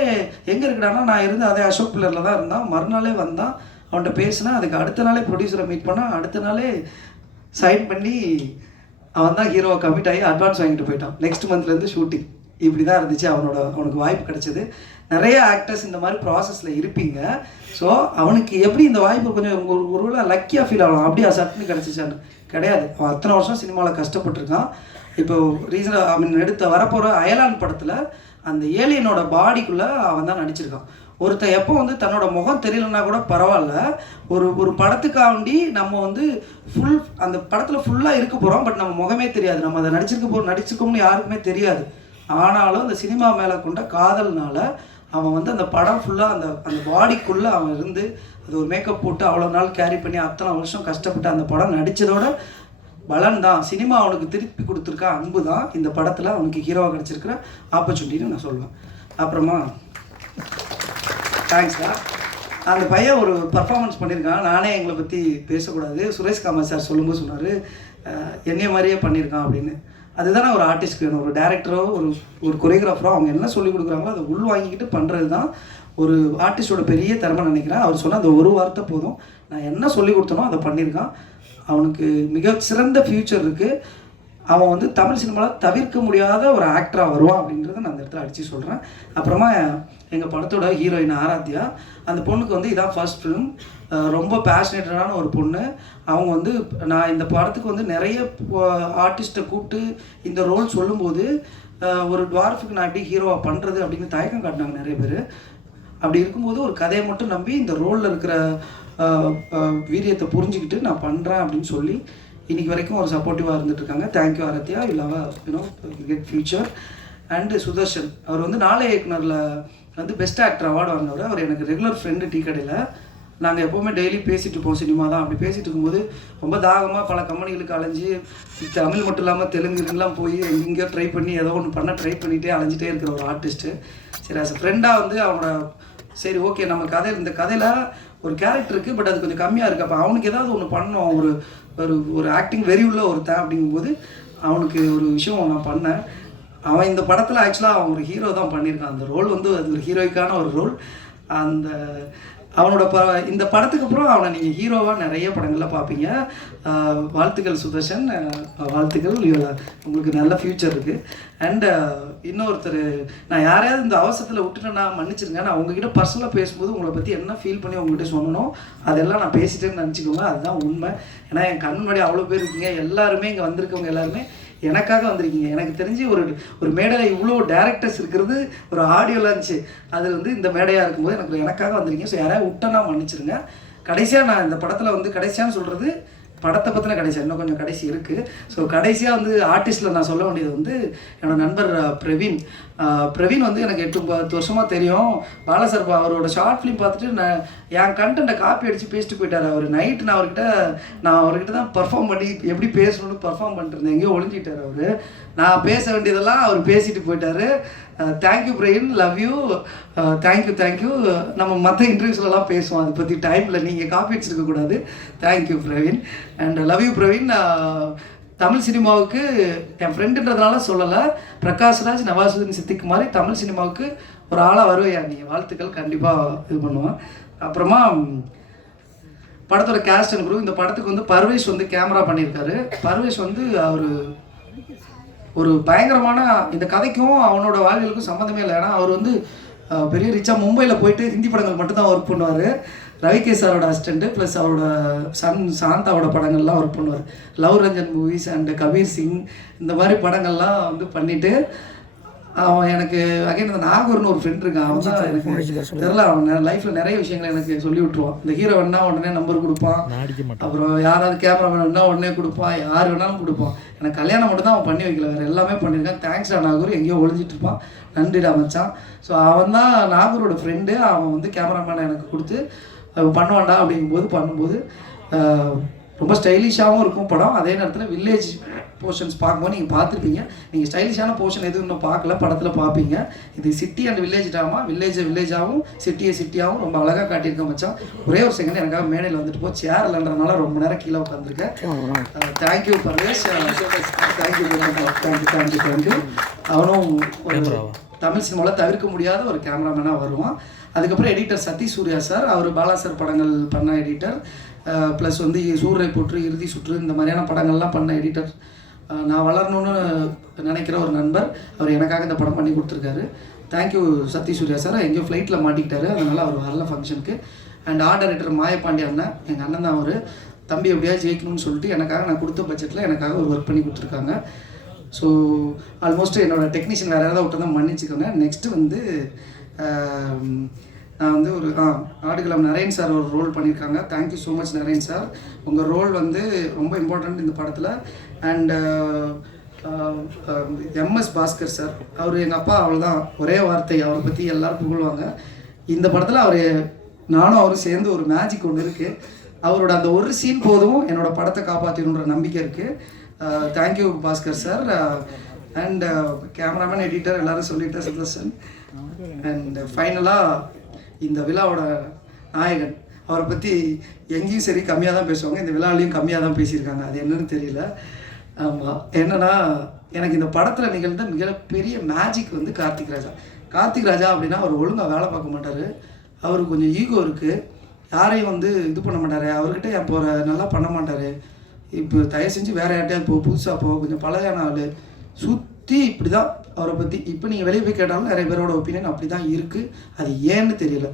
எங்கே இருக்கிறான்னா, நான் இருந்து அதே அசோக் பில்லரில் தான் இருந்தான். மறுநாளே வந்தான், அவன்கிட்ட பேசினேன். அதுக்கு அடுத்த நாளே ப்ரொடியூசரை மீட் பண்ணான். அடுத்த நாளே சைன் பண்ணி அவன் தான் ஹீரோவை கமிட் ஆகி அட்வான்ஸ் வாங்கிட்டு போயிட்டான். நெக்ஸ்ட் மந்த்லேருந்து ஷூட்டிங். இப்படி தான் இருந்துச்சு. அவனுக்கு வாய்ப்பு கிடைச்சது. நிறைய ஆக்டர்ஸ் இந்த மாதிரி ப்ராசஸில் இருப்பீங்க. ஸோ அவனுக்கு எப்படி இந்த வாய்ப்பு கொஞ்சம் ஒருவேளை லக்கியாக ஃபீல் ஆகலாம், அப்படியே சட்டுன்னு கிடச்சிச்சான்னு கிடையாது. அவன் அத்தனை வருஷம் சினிமாவில் கஷ்டப்பட்டுருக்கான். இப்போ ரீசனாக வரப்போகிற அயலான் படத்தில் அந்த ஏலியனோட பாடிக்குள்ளே அவன் தான் நடிச்சிருக்கான். ஒருத்தன் எப்போ வந்து தன்னோட முகம் தெரியலன்னா கூட பரவாயில்ல, ஒரு படத்துக்காண்டி நம்ம வந்து அந்த படத்தில் ஃபுல்லாக இருக்க போகிறோம். பட் நம்ம முகமே தெரியாது, நம்ம அதை நடிச்சிருக்கோம்னு யாருக்குமே தெரியாது. ஆனாலும் அந்த சினிமா மேலே கொண்ட காதல்னால அவன் வந்து அந்த படம் ஃபுல்லாக அந்த பாடிக்குள்ளே அவன் இருந்து அது ஒரு மேக்கப் போட்டு அவ்வளோ நாள் கேரி பண்ணி அத்தனை வருஷம் கஷ்டப்பட்டு அந்த படம் நடித்ததோட பலன் தான். சினிமா அவனுக்கு திருப்பி கொடுத்துருக்க அன்பு தான் இந்த படத்தில் அவனுக்கு ஹீரோவாக கிடச்சிருக்கிற ஆப்பர்ச்சுனிட்டின்னு நான் சொல்லுவேன். அப்புறமா தேங்க்ஸ்டா. அந்த பையன் ஒரு பர்ஃபார்மன்ஸ் பண்ணியிருக்கான். நானே எங்களை பற்றி பேசக்கூடாது, சுரேஷ் காமத் சார் சொல்லும்போது சொன்னார் என்னைய மாதிரியே பண்ணியிருக்கான் அப்படின்னு. அதுதானே ஒரு ஆர்டிஸ்ட்க்கு வேணும். ஒரு டேரக்டரோ ஒரு கொரியோகிராஃபரோ அவங்க என்ன சொல்லிக் கொடுக்குறாங்களோ அதை உள் வாங்கிக்கிட்டு பண்ணுறது தான் ஒரு ஆர்டிஸ்டோட பெரிய திறமை நினைக்கிறேன். அவர் சொன்ன அந்த ஒரு வார்த்தை போதும், நான் என்ன சொல்லிக் கொடுத்தனோ அதை பண்ணியிருக்கான். அவனுக்கு மிக சிறந்த ஃப்யூச்சர் இருக்குது. அவன் வந்து தமிழ் சினிமாவில் தவிர்க்க முடியாத ஒரு ஆக்டராக வருவான் அப்படின்றத நான் அந்த இடத்துல அடித்து சொல்கிறேன். அப்புறமா எங்கள் படத்தோட ஹீரோயின் ஆராத்யா, அந்த பொண்ணுக்கு வந்து இதான் ஃபர்ஸ்ட் ஃபிலிம். ரொம்ப பேஷனேட்டடான ஒரு பொண்ணு. அவங்க வந்து நான் இந்த படத்துக்கு வந்து நிறைய ஆர்டிஸ்ட்டை கூப்பிட்டு இந்த ரோல் சொல்லும்போது ஒரு டுவார்ஃபுக்கு நான் எப்படி ஹீரோவாக பண்ணுறது அப்படின்னு தயக்கம் காட்டினாங்க நிறைய பேர். அப்படி இருக்கும்போது ஒரு கதையை மட்டும் நம்பி இந்த ரோலில் இருக்கிற வீரியத்தை புரிஞ்சுக்கிட்டு நான் பண்ணுறேன் அப்படின்னு சொல்லி இன்றைக்கி வரைக்கும் ஒரு சப்போர்ட்டிவாக இருந்துகிட்ருக்காங்க. Thank you Aaradhya, you love get future. And Sudarshan, அவர் வந்து நாளைய இயக்குனரில் வந்து பெஸ்ட் ஆக்டர் அவார்டு வாங்கினவர். அவர் எனக்கு ரெகுலர் ஃப்ரெண்டு. டீ கடையில் நாங்கள் எப்போவுமே டெய்லி பேசிகிட்டு இருப்போம் சினிமா தான். அப்படி பேசிகிட்டு இருக்கும்போது ரொம்ப தாகமாக பல கம்பெனிகளுக்கு அலைஞ்சி தமிழ் மட்டும் இல்லாமல் தெலுங்குலாம் போய் எங்கேயோ ட்ரை பண்ணி ஏதோ ஒன்று பண்ண ட்ரை பண்ணிகிட்டே அலைஞ்சிட்டே இருக்கிற ஒரு ஆர்டிஸ்ட்டு. சரி, ஆஸ் அ ஃப்ரெண்டாக வந்து அவனோட சரி ஓகே நம்ம இந்த கதையில் ஒரு கேரக்டர் இருக்குது, பட் அது கொஞ்சம் கம்மியாக இருக்குது. அப்போ அவனுக்கு ஏதாவது ஒன்று பண்ணணும், ஒரு ஆக்டிங் வெறி உள்ள ஒருத்தன் அப்படிங்கும்போது அவனுக்கு ஒரு விஷயம் நான் பண்ணேன். அவன் இந்த படத்தில் ஆக்சுவலாக அவன் ஒரு ஹீரோ தான் பண்ணியிருக்கான். அந்த ரோல் வந்து அது ஒரு ஹீரோய்க்கான ஒரு ரோல். அந்த அவனோட இந்த படத்துக்கு அப்புறம் அவனை நீங்கள் ஹீரோவாக நிறைய படங்களில் பார்ப்பீங்க. வாழ்த்துக்கள் சுதர்ஷன், வாழ்த்துக்கள். உங்களுக்கு நல்ல ஃப்யூச்சர் இருக்குது. அண்டு இன்னொருத்தர், நான் யாரையாவது இந்த அவசரத்தில் விட்டுட்டேன்னா மன்னிச்சிருங்க. நான் உங்ககிட்ட பர்சனலாக பேசும்போது உங்களை பற்றி என்ன ஃபீல் பண்ணி உங்கள்கிட்ட சொல்லணும் அதெல்லாம் நான் பேசிட்டேன்னு நினச்சிக்கோங்க. அதுதான் உண்மை. ஏன்னா என் கண் முன்னாடி அவ்வளோ பேர் இருக்கீங்க. எல்லாருமே இங்கே வந்திருக்கவங்க எல்லாருமே எனக்காக வந்திருக்கீங்க. எனக்கு தெரிஞ்சு ஒரு மேடையில் இவ்வளோ டேரக்டர்ஸ் இருக்கிறது ஒரு ஆடியோலாம் இருந்துச்சு. அது வந்து இந்த மேடையாக இருக்கும்போது எனக்காக வந்திருக்கீங்க. ஸோ யாராவது விட்டனா மன்னிச்சிருங்க. கடைசியாக நான் இந்த படத்தில் வந்து கடைசியான்னு சொல்கிறது படத்தை பற்றின கடைசியாக இன்னும் கொஞ்சம் கடைசி இருக்குது. ஸோ கடைசியாக வந்து ஆர்டிஸ்ட்டில் நான் சொல்ல வேண்டியது வந்து என்னோடய நண்பர் பிரவீன் வந்து எனக்கு 8-10 வருஷமாக தெரியும். பாலசர் அவரோட ஷார்ட் ஃபிலிம் பார்த்துட்டு நான் என் கண்டென்ட்டை காப்பி அடித்து பேசிட்டு போயிட்டார். அவர் நைட்டு நான் அவர்கிட்ட தான் பர்ஃபார்ம் பண்ணி எப்படி பேசணும்னு பர்ஃபார்ம் பண்ணிட்டு இருந்தேன். எங்கேயோ ஒழிஞ்சிட்டார் அவர். நான் பேச வேண்டியதெல்லாம் அவர் பேசிட்டு போயிட்டார். Thank you Praveen, love you. Thank you. நம்ம மற்ற இன்டர்வியூஸ்லாம் பேசுவோம், அதை பற்றி டைமில் நீங்கள் காப்பி அடிச்சிருக்கக்கூடாது. Thank you Praveen and love you Praveen. Tamil சினிமாவுக்கு என் ஃப்ரெண்டுன்றதுனால சொல்லலை, பிரகாஷ்ராஜ், நவாசுதீன் சித்திக் மாதிரி தமிழ் சினிமாவுக்கு ஒரு ஆளாக வருவையா நீங்கள். வாழ்த்துக்கள், கண்டிப்பாக இது பண்ணுவேன். அப்புறமா படத்தோட கேஸ்ட் அண்ட் குரூப். இந்த படத்துக்கு வந்து பர்வேஷ் வந்து கேமரா பண்ணியிருக்காரு. பர்வேஷ் வந்து அவர் ஒரு பயங்கரமான, இந்த கதைக்கும் அவனோட வாழ்வியலுக்கும் சம்மந்தமே இல்லை. ஏன்னா அவர் வந்து பெரிய ரிச்சாக மும்பையில் போயிட்டு ஹிந்தி படங்கள் மட்டும்தான் ஒர்க் பண்ணுவார். ரவிகே சாரோட அசிஸ்டண்ட்டு ப்ளஸ் அவரோட சன் சாந்தாவோட படங்கள்லாம் ஒர்க் பண்ணுவார். Love Ranjan movies and Kabir Singh இந்த மாதிரி படங்கள்லாம் வந்து பண்ணிவிட்டு அவன் எனக்கு அகைன் அந்த நாகூர்னு ஒரு ஃப்ரெண்ட் இருக்கான். அவன் தான் எனக்கு தெரில, அவன் லைஃப்பில் நிறைய விஷயங்களை எனக்கு சொல்லி விட்ருவான். இந்த ஹீரோ வேணா உடனே நம்பர் கொடுப்பான், அப்புறம் யாராவது கேமரா வேணும்னா உடனே கொடுப்பான், யார் வேணாலும் கொடுப்பான். எனக்கு கல்யாணம் மட்டும் தான் அவன் பண்ணி வைக்கல, வேறு எல்லாமே பண்ணியிருக்கான். தேங்க்ஸ்டா நாகூர், எங்கேயோ ஒழிஞ்சிட்டு இருப்பான், நன்றிடா மச்சான். ஸோ அவன் தான் நாகூரோட ஃப்ரெண்டு. அவன் வந்து கேமராமேனை எனக்கு கொடுத்து பண்ணுவான்டா அப்படிங்கும்போது பண்ணும்போது ரொம்ப ஸ்டைலிஷாகவும் இருக்கும் படம். அதே நேரத்தில் வில்லேஜ் போர்ஷன்ஸ் பார்க்கும்போது நீங்கள் பார்த்துருப்பீங்க. நீங்கள் ஸ்டைலிஷான போர்ஷன் எதுவும் இன்னும் பார்க்கல, படத்தில் பார்ப்பீங்க. இது சிட்டி அண்ட் வில்லேஜ் ட்ராமா. வில்லேஜாகவும் சிட்டியாகவும் ரொம்ப அழகாக காட்டியிருக்கேன் மச்சான். ஒரே ஒரு செகண்ட் எனக்காக மேடையில் வந்துட்டு போ, சேர் இல்லைன்றதுனால ரொம்ப நேரம் கீழே உட்காந்துருக்கேன். Thank you Parvesh, thank you. அவனும் ஒரு தமிழ் சினிமாவில் தவிர்க்க முடியாத ஒரு கேமராமேனாக வருவான். அதுக்கப்புறம் எடிட்டர் சதீஷ் சூர்யா சார், அவர் பாலா சார் படங்கள் பண்ண எடிட்டர், ப்ளஸ் வந்து சூரை போற்று, இறுதி சுற்று, இந்த மாதிரியான படங்கள்லாம் பண்ண எடிட்டர். நான் வளரணும்னு நினைக்கிற ஒரு நண்பர், அவர் எனக்காக இந்த படம் பண்ணி கொடுத்துருக்காரு. Thank you Sathish Suriya sir. எங்கேயோ ஃப்ளைட்டில் மாட்டிக்கிட்டாரு, அதனால் அவர் வரல ஃபங்க்ஷனுக்கு. அண்ட் ஆர்ட் டைரக்டர் மாயப்பாண்டி அண்ணன், எங்கள் அண்ணன் தான். அவர் தம்பி எப்படியா ஜெயிக்கணும்னு சொல்லிட்டு எனக்காக, நான் கொடுத்த பட்ஜெட்டில் எனக்காக ஒரு ஒர்க் பண்ணி கொடுத்துருக்காங்க. ஸோ ஆல்மோஸ்ட் என்னோடய டெக்னீஷியன் வேறு யாராவது விட்டு தான் மன்னிச்சுக்கோங்க. நெக்ஸ்ட்டு வந்து நான் வந்து ஒரு ஆடுகளம் நரேன் சார் ஒரு ரோல் பண்ணியிருக்காங்க. Thank you so much Naren sir. உங்கள் ரோல் வந்து ரொம்ப இம்பார்ட்டண்ட் இந்த படத்தில். அண்ட் எம்எஸ் பாஸ்கர் சார், அவர் எங்கள் அப்பா, அவ்வளோதான் ஒரே வார்த்தை, அவரை பற்றி எல்லோரும் புகழ்வாங்க. இந்த படத்தில் அவர், நானும் அவரும் சேர்ந்து ஒரு மேஜிக் ஒன்று இருக்குது. அவரோட அந்த ஒரு சீன் போதும் என்னோடய படத்தை காப்பாற்றணுன்ற நம்பிக்கை இருக்குது. Thank you Bhaskar sir. And cameraman, editor எல்லோரும் சொல்லிட்டேன், சுதர்ஷன். அண்ட் ஃபைனலாக இந்த விழாவோட நாயகன், அவரை பற்றி எங்கேயும் சரி கம்மியாக தான் பேசுவாங்க, இந்த விழாலையும் கம்மியாக தான் பேசியிருக்காங்க. அது என்னன்னு தெரியல. ஆமாம், என்னென்னா எனக்கு இந்த படத்தில் நிகழ்ந்த மிகப்பெரிய மேஜிக் வந்து கார்த்திக் ராஜா அப்படின்னா அவர் ஒழுங்காக வேலை பார்க்க மாட்டார். அவருக்கு கொஞ்சம் ஈகோ இருக்குது, யாரையும் வந்து இது பண்ண மாட்டார். அவர்கிட்ட என் போகிற நல்லா பண்ண மாட்டார். இப்போ தயவு செஞ்சு வேறு யார்ட்டையாவது புதுசாக கொஞ்சம் பழையான ஆள் சுற்றி இப்படி தான் அவரை பற்றி. இப்போ நீங்கள் வெளியே போய் கேட்டாலும் நிறைய பேரோட ஒப்பீனியன் அப்படி தான் இருக்குது. அது ஏன்னு தெரியல.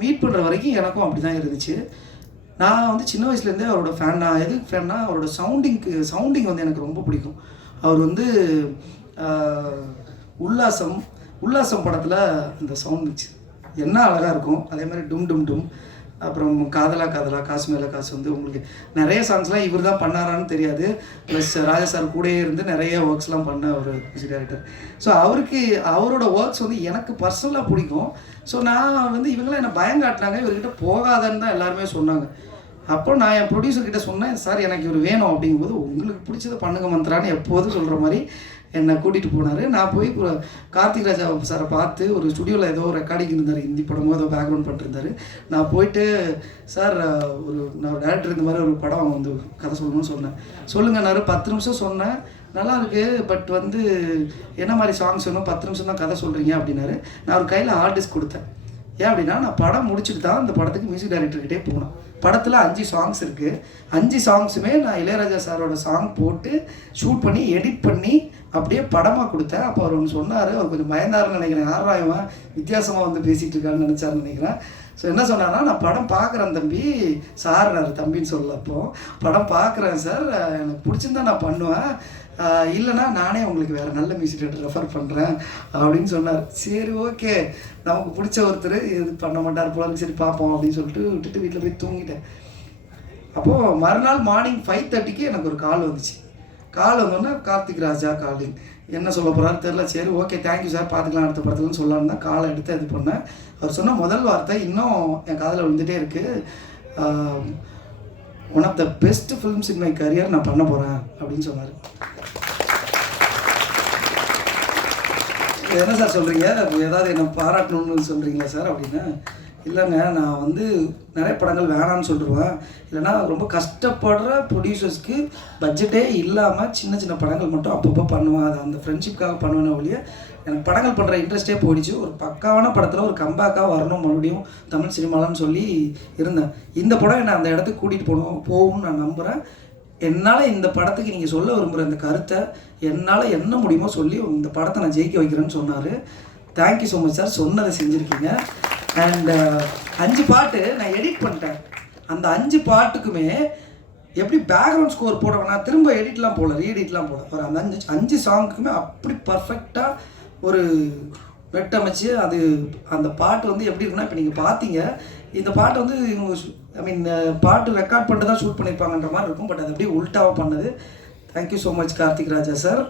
மீட் பண்ணுற வரைக்கும் எனக்கும் அப்படி தான் இருந்துச்சு. நான் வந்து சின்ன வயசுலேருந்தே அவரோட ஃபேன். நான் எதுக்கு ஃபேன்னா, அவரோட சவுண்டிங் வந்து எனக்கு ரொம்ப பிடிக்கும். அவர் வந்து உல்லாசம் படத்தில் இந்த சவுண்ட் மிக்ஸ் என்ன அழகாக இருக்கும். அதே மாதிரி டும் டும் டும், அப்புறம் காதலா காசு மேலே காசு வந்து உங்களுக்கு நிறைய சாங்ஸ்லாம் இவர் தான் பண்ணாரான்னு தெரியாது. ப்ளஸ் ராஜா சார் கூடயே இருந்து நிறைய ஒர்க்ஸ்லாம் பண்ண ஒரு மியூசிக் டைரக்டர். ஸோ அவரோட ஒர்க்ஸ் வந்து எனக்கு பர்சனலாக பிடிக்கும். ஸோ நான் வந்து இவங்களாம் என்னை பயம் காட்டினாங்க, இவர்கிட்ட போகாதன்னு தான் எல்லாருமே சொன்னாங்க. அப்போ நான் என் ப்ரொடியூசர்கிட்ட சொன்னேன், சார் எனக்கு இவர் வேணும் அப்படிங்கும்போது, உங்களுக்கு பிடிச்சதை பண்ணுங்க மந்த்ரான்னு எப்போதும் சொல்கிற மாதிரி என்னை கூட்டிகிட்டு போனார். நான் போய் கார்த்திக் ராஜா சாரை பார்த்து ஒரு ஸ்டுடியோவில் ஏதோ ரெக்கார்டிங் இருந்தார், ஹிந்தி படமோ ஏதோ பேக்ரவுண்ட் பண்ணிருந்தார். நான் போயிட்டு, சார் நான் ஒரு டேரக்டர் இந்த மாதிரி ஒரு படம் வந்து கதை சொல்லணும்னு சொன்னேன். சொல்லுங்கன்னாரு. 10 நிமிஷம் சொன்னேன், நல்லா இருக்குது, பட் வந்து என்ன மாதிரி சாங்ஸ் வேணும், 10 நிமிஷம் தான் கதை சொல்கிறீங்க அப்படின்னாரு. நான் ஒரு கையில் ஹார்ட் டிஸ்க் கொடுத்தேன். ஏன் அப்படின்னா, நான் படம் முடிச்சுட்டு தான் இந்த படத்துக்கு மியூசிக் டைரக்டர்கிட்டே போனேன். படத்தில் 5 சாங்ஸ் இருக்குது. 5 சாங்ஸுமே நான் இளையராஜா சாரோட சாங் போட்டு ஷூட் பண்ணி எடிட் பண்ணி அப்படியே படமாக கொடுத்தேன். அப்போ அவர் ஒன்று சொன்னார், அவர் கொஞ்சம் பயந்தாருன்னு நினைக்கிறேன். யாராயவன் வித்தியாசமாக வந்து பேசிகிட்டு இருக்கான்னு நினச்சாருன்னு நினைக்கிறேன். ஸோ என்ன சொன்னார்னா, நான் படம் பார்க்குறேன் தம்பி, சார்னார், தம்பின்னு சொல்லல. அப்போது படம் பார்க்குறேன் சார், எனக்கு பிடிச்சிருந்தா நான் பண்ணுவேன், இல்லைனா நானே உங்களுக்கு வேறு நல்ல மியூசிக் டைரக்டர் ரெஃபர் பண்ணுறேன் அப்படின்னு சொன்னார். சரி ஓகே, நமக்கு பிடிச்ச ஒருத்தர் இது பண்ண மாட்டார் போல, சரி பார்ப்போம் அப்படின்னு சொல்லிட்டு விட்டுட்டு வீட்டில் போய் தூங்கிட்டேன். அப்போது மறுநாள் மார்னிங் 5:30க்கு எனக்கு ஒரு கால் வந்துச்சு. கால் வந்தோன்னா கார்த்திக் ராஜா காலிங், என்ன சொல்ல போகிறாரு தெரில. சரி ஓகே, தேங்க்யூ சார், பார்த்துக்கலாம் அடுத்த படத்துலன்னு சொல்லலான்னு தான் காலை எடுத்து இது பண்ணேன். அவர் சொன்ன முதல் வார்த்தை இன்னும் என் காதில் விழுந்துகிட்டே இருக்குது, one of the best films in my career நான் பண்ண போகிறேன் அப்படின்னு சொன்னார். என்ன சார் சொல்கிறீங்க, ஏதாவது என்ன பாராட்டணும்னு சொல்கிறீங்களா சார் அப்படின்னா, இல்லைங்க நான் வந்து நிறைய படங்கள் வேணான்னு சொல்லிடுவேன், இல்லைனா ரொம்ப கஷ்டப்படுற ப்ரொடியூசர்ஸ்க்கு பட்ஜெட்டே இல்லாமல் சின்ன சின்ன படங்கள் மட்டும் அப்பப்போ பண்ணுவேன், அது அந்த ஃப்ரெண்ட்ஷிப்காக பண்ணுவேனே ஒழிய எனக்கு படங்கள் பண்ணுற இன்ட்ரெஸ்ட்டே போயிடுச்சு. ஒரு பக்காவான படத்தில் ஒரு கம்பேக்காக வரணும் மறுபடியும் தமிழ் சினிமாலான்னு சொல்லி இருந்தேன். இந்த படம் என்னை அந்த இடத்துக்கு கூட்டிகிட்டு போகும்னு நான் நம்புகிறேன். என்னால் இந்த படத்துக்கு நீங்கள் சொல்ல விரும்புகிற இந்த கருத்தை என்னால் என்ன முடியுமோ சொல்லி இந்த படத்தை நான் ஜெயிக்க வைக்கிறேன்னு சொன்னார். தேங்க்யூ ஸோ மச் சார், சொன்னதை செஞ்சுருக்கீங்க. அண்ட் 5 பாட்டு நான் எடிட் பண்ணிட்டேன். அந்த 5 பாட்டுக்குமே எப்படி பேக்ரவுண்ட் ஸ்கோர் போட வேணா, திரும்ப எடிட்லாம் போடல, ரீஎடிட்லாம் போட, ஒரு அந்த 5 சாங்குக்குமே அப்படி பர்ஃபெக்டாக ஒரு வெட்டமைச்சு அது அந்த பாட்டு வந்து எப்படி இருக்குன்னா, இப்போ நீங்கள் பார்த்தீங்க இந்த பாட்டு வந்து பாட்டு ரெக்கார்ட் பண்ணிட்டு தான் ஷூட் பண்ணியிருப்பாங்கன்ற மாதிரி இருக்கும், பட் அது அப்படியே உல்ட்டாவாக பண்ணது. Thank you so much Karthik Raja sir.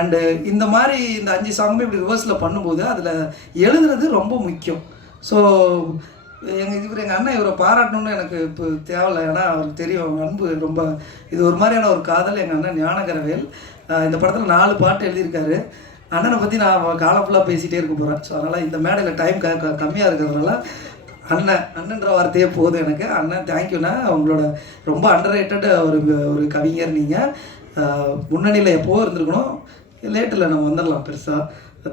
And இந்த மாதிரி இந்த 5 சாங்குமே இப்படி ரிவர்ஸில் பண்ணும்போது அதில் எழுதுறது ரொம்ப முக்கியம். ஸோ எங்கள் அண்ணன் இவரை பாராட்டணும்னு எனக்கு இப்போ தேவையில்லை. ஏன்னா அவருக்கு தெரியும் அவங்க அன்பு ரொம்ப, இது ஒரு மாதிரியான ஒரு காதல். எங்கள் அண்ணன் ஞானகரவேல் இந்த படத்தில் 4 பாட்டு எழுதியிருக்காரு. அண்ணனை பற்றி நான் காலம் ஃபுல்லாக பேசிகிட்டே இருக்க போகிறேன். ஸோ அதனால் இந்த மேடையில் டைம் கம்மியாக இருக்கிறதுனால அண்ணன்ற வார்த்தையே போதும் எனக்கு. அண்ணன் தேங்க்யூண்ணா. உங்களோட ரொம்ப அண்டர்ரேட்டட் ஒரு கவிஞர் நீங்கள். முன்னணியில் எப்போவோ இருந்திருக்கணும், லேட்டில் நம்ம வந்துடலாம் பெருசாக.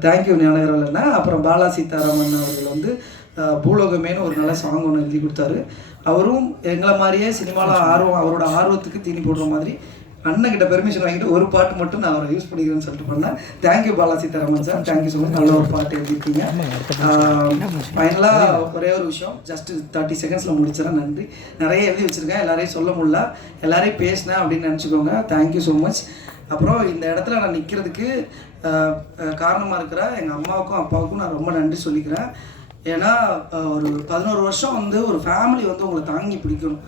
தேங்க்யூ ஞானகரவேல் அண்ணா. அப்புறம் பாலா சீதாராமன் அவர்கள் வந்து பூலோகமேனு ஒரு நல்ல சாங் ஒன்று எழுதி கொடுத்தாரு. அவரும் எங்களை மாதிரியே சினிமாவில் அவரோட ஆர்வத்துக்கு தீனி போடுற மாதிரி அண்ணன்கிட்ட பெர்மிஷன் வாங்கிட்டு ஒரு பாட்டு மட்டும் நான் அவரை யூஸ் பண்ணிக்கிறேன்னு சொல்லிட்டு பண்ணேன். Thank you Bala Sitharaman sir, thank you so much. நல்ல ஒரு பாட்டு எழுதியிருக்கீங்க. ஃபைனலாக ஒரே ஒரு விஷயம், ஜஸ்ட் 30 செகண்ட்ஸில் முடிச்சிடறேன். நன்றி. நிறைய எழுதி வச்சுருக்கேன், எல்லாரையும் சொல்ல முடியல, எல்லாரையும் பேசினேன் அப்படின்னு நினச்சிக்கோங்க. Thank you so much. அப்புறம் இந்த இடத்துல நான் நிற்கிறதுக்கு காரணமாக இருக்கிற எங்கள் அம்மாவுக்கும் அப்பாவுக்கும் நான் ரொம்ப நன்றி சொல்லிக்கிறேன். ஏன்னா ஒரு 11 வருஷம் வந்து ஒரு ஃபேமிலி வந்து உங்களை தாங்கி பிடிக்கணும்.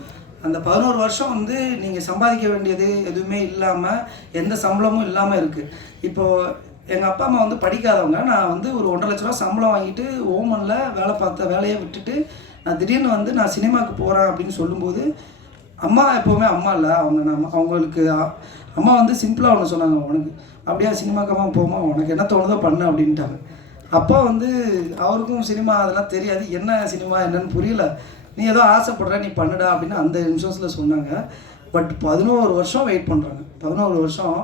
அந்த 11 வருஷம் வந்து நீங்கள் சம்பாதிக்க வேண்டியது எதுவுமே இல்லாமல், எந்த சம்பளமும் இல்லாமல் இருக்குது. இப்போது எங்கள் அப்பா அம்மா வந்து படிக்காதவங்க. நான் வந்து ஒரு 1.5 லட்ச ரூபா சம்பளம் வாங்கிட்டு ஓமனில் வேலை பார்த்த வேலையை விட்டுட்டு நான் திடீர்னு வந்து நான் சினிமாவுக்கு போகிறேன் அப்படின்னு சொல்லும்போது, அம்மா எப்போவுமே அம்மா இல்லை, அவங்களுக்கு அம்மா வந்து சிம்பிளாக ஒன்று சொன்னாங்க, உனக்கு அப்படியே சினிமாக்கு அம்மா போமா, உனக்கு என்ன தோணுதோ பண்ணு அப்படின்ட்டாங்க. அப்பா வந்து அவருக்கும் சினிமா அதெல்லாம் தெரியாது, என்ன சினிமா என்னன்னு புரியல. நீ ஏதோ ஆசைப்படுற, நீ பண்ணுடா அப்படின்னு அந்த நிமிஷத்தில் சொன்னாங்க. பட் 11 வருஷம் வெயிட் பண்ணுறாங்க. 11 வருஷம்,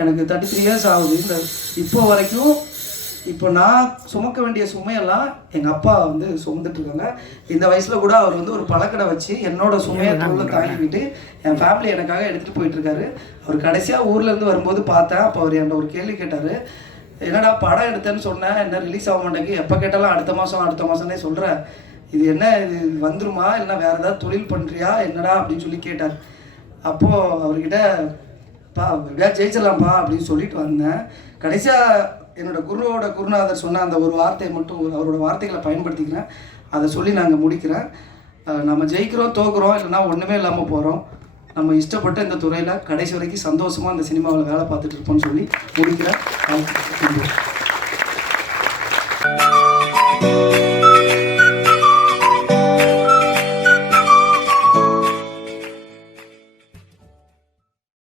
எனக்கு 33 இயர்ஸ் ஆகுது. இந்த இப்போ வரைக்கும் இப்போ நான் சுமக்க வேண்டிய சுமையெல்லாம் எங்கள் அப்பா வந்து சுமந்துட்டுருக்காங்க. இந்த வயசில் கூட அவர் வந்து ஒரு பழக்கடை வச்சு என்னோட சுமையை தோளில் தாங்கிக்கிட்டு என் ஃபேமிலி எனக்காக எடுத்துகிட்டு போயிட்டுருக்காரு. அவர் கடைசியாக ஊர்லேருந்து வரும்போது பார்த்தேன். அப்போ அவர் என்கிட்ட ஒரு கேள்வி கேட்டார், என்னடா படம் எடுத்தேன்னு சொன்னேன், என்ன ரிலீஸ் ஆக மாட்டேங்குது, எப்போ கேட்டாலும் அடுத்த மாதம்னே சொல்கிறேன், இது என்ன, இது வந்துருமா இல்லை வேறு ஏதாவது தொழில் பண்ணுறியா என்னடா அப்படின்னு சொல்லி கேட்டார். அப்போது அவர்கிட்ட எப்படியா ஜெயிச்சிடலாம்ப்பா அப்படின்னு சொல்லிட்டு வந்தேன். கடைசியாக என்னோட குருநாதர் சொன்ன அந்த ஒரு வார்த்தையை மட்டும், அவரோட வார்த்தைகளை பயன்படுத்திக்கிறேன், அதை சொல்லி நாங்கள் முடிக்கிறேன். நம்ம ஜெயிக்கிறோம் தோக்குறோம் இல்லைன்னா ஒன்றுமே இல்லாமல் போகிறோம், நம்ம இஷ்டப்பட்ட இந்த துறையில் கடைசி வரைக்கும் சந்தோஷமாக இந்த சினிமாவில் வேலை பார்த்துட்டு இருப்போம்னு சொல்லி முடிக்கிறேன்.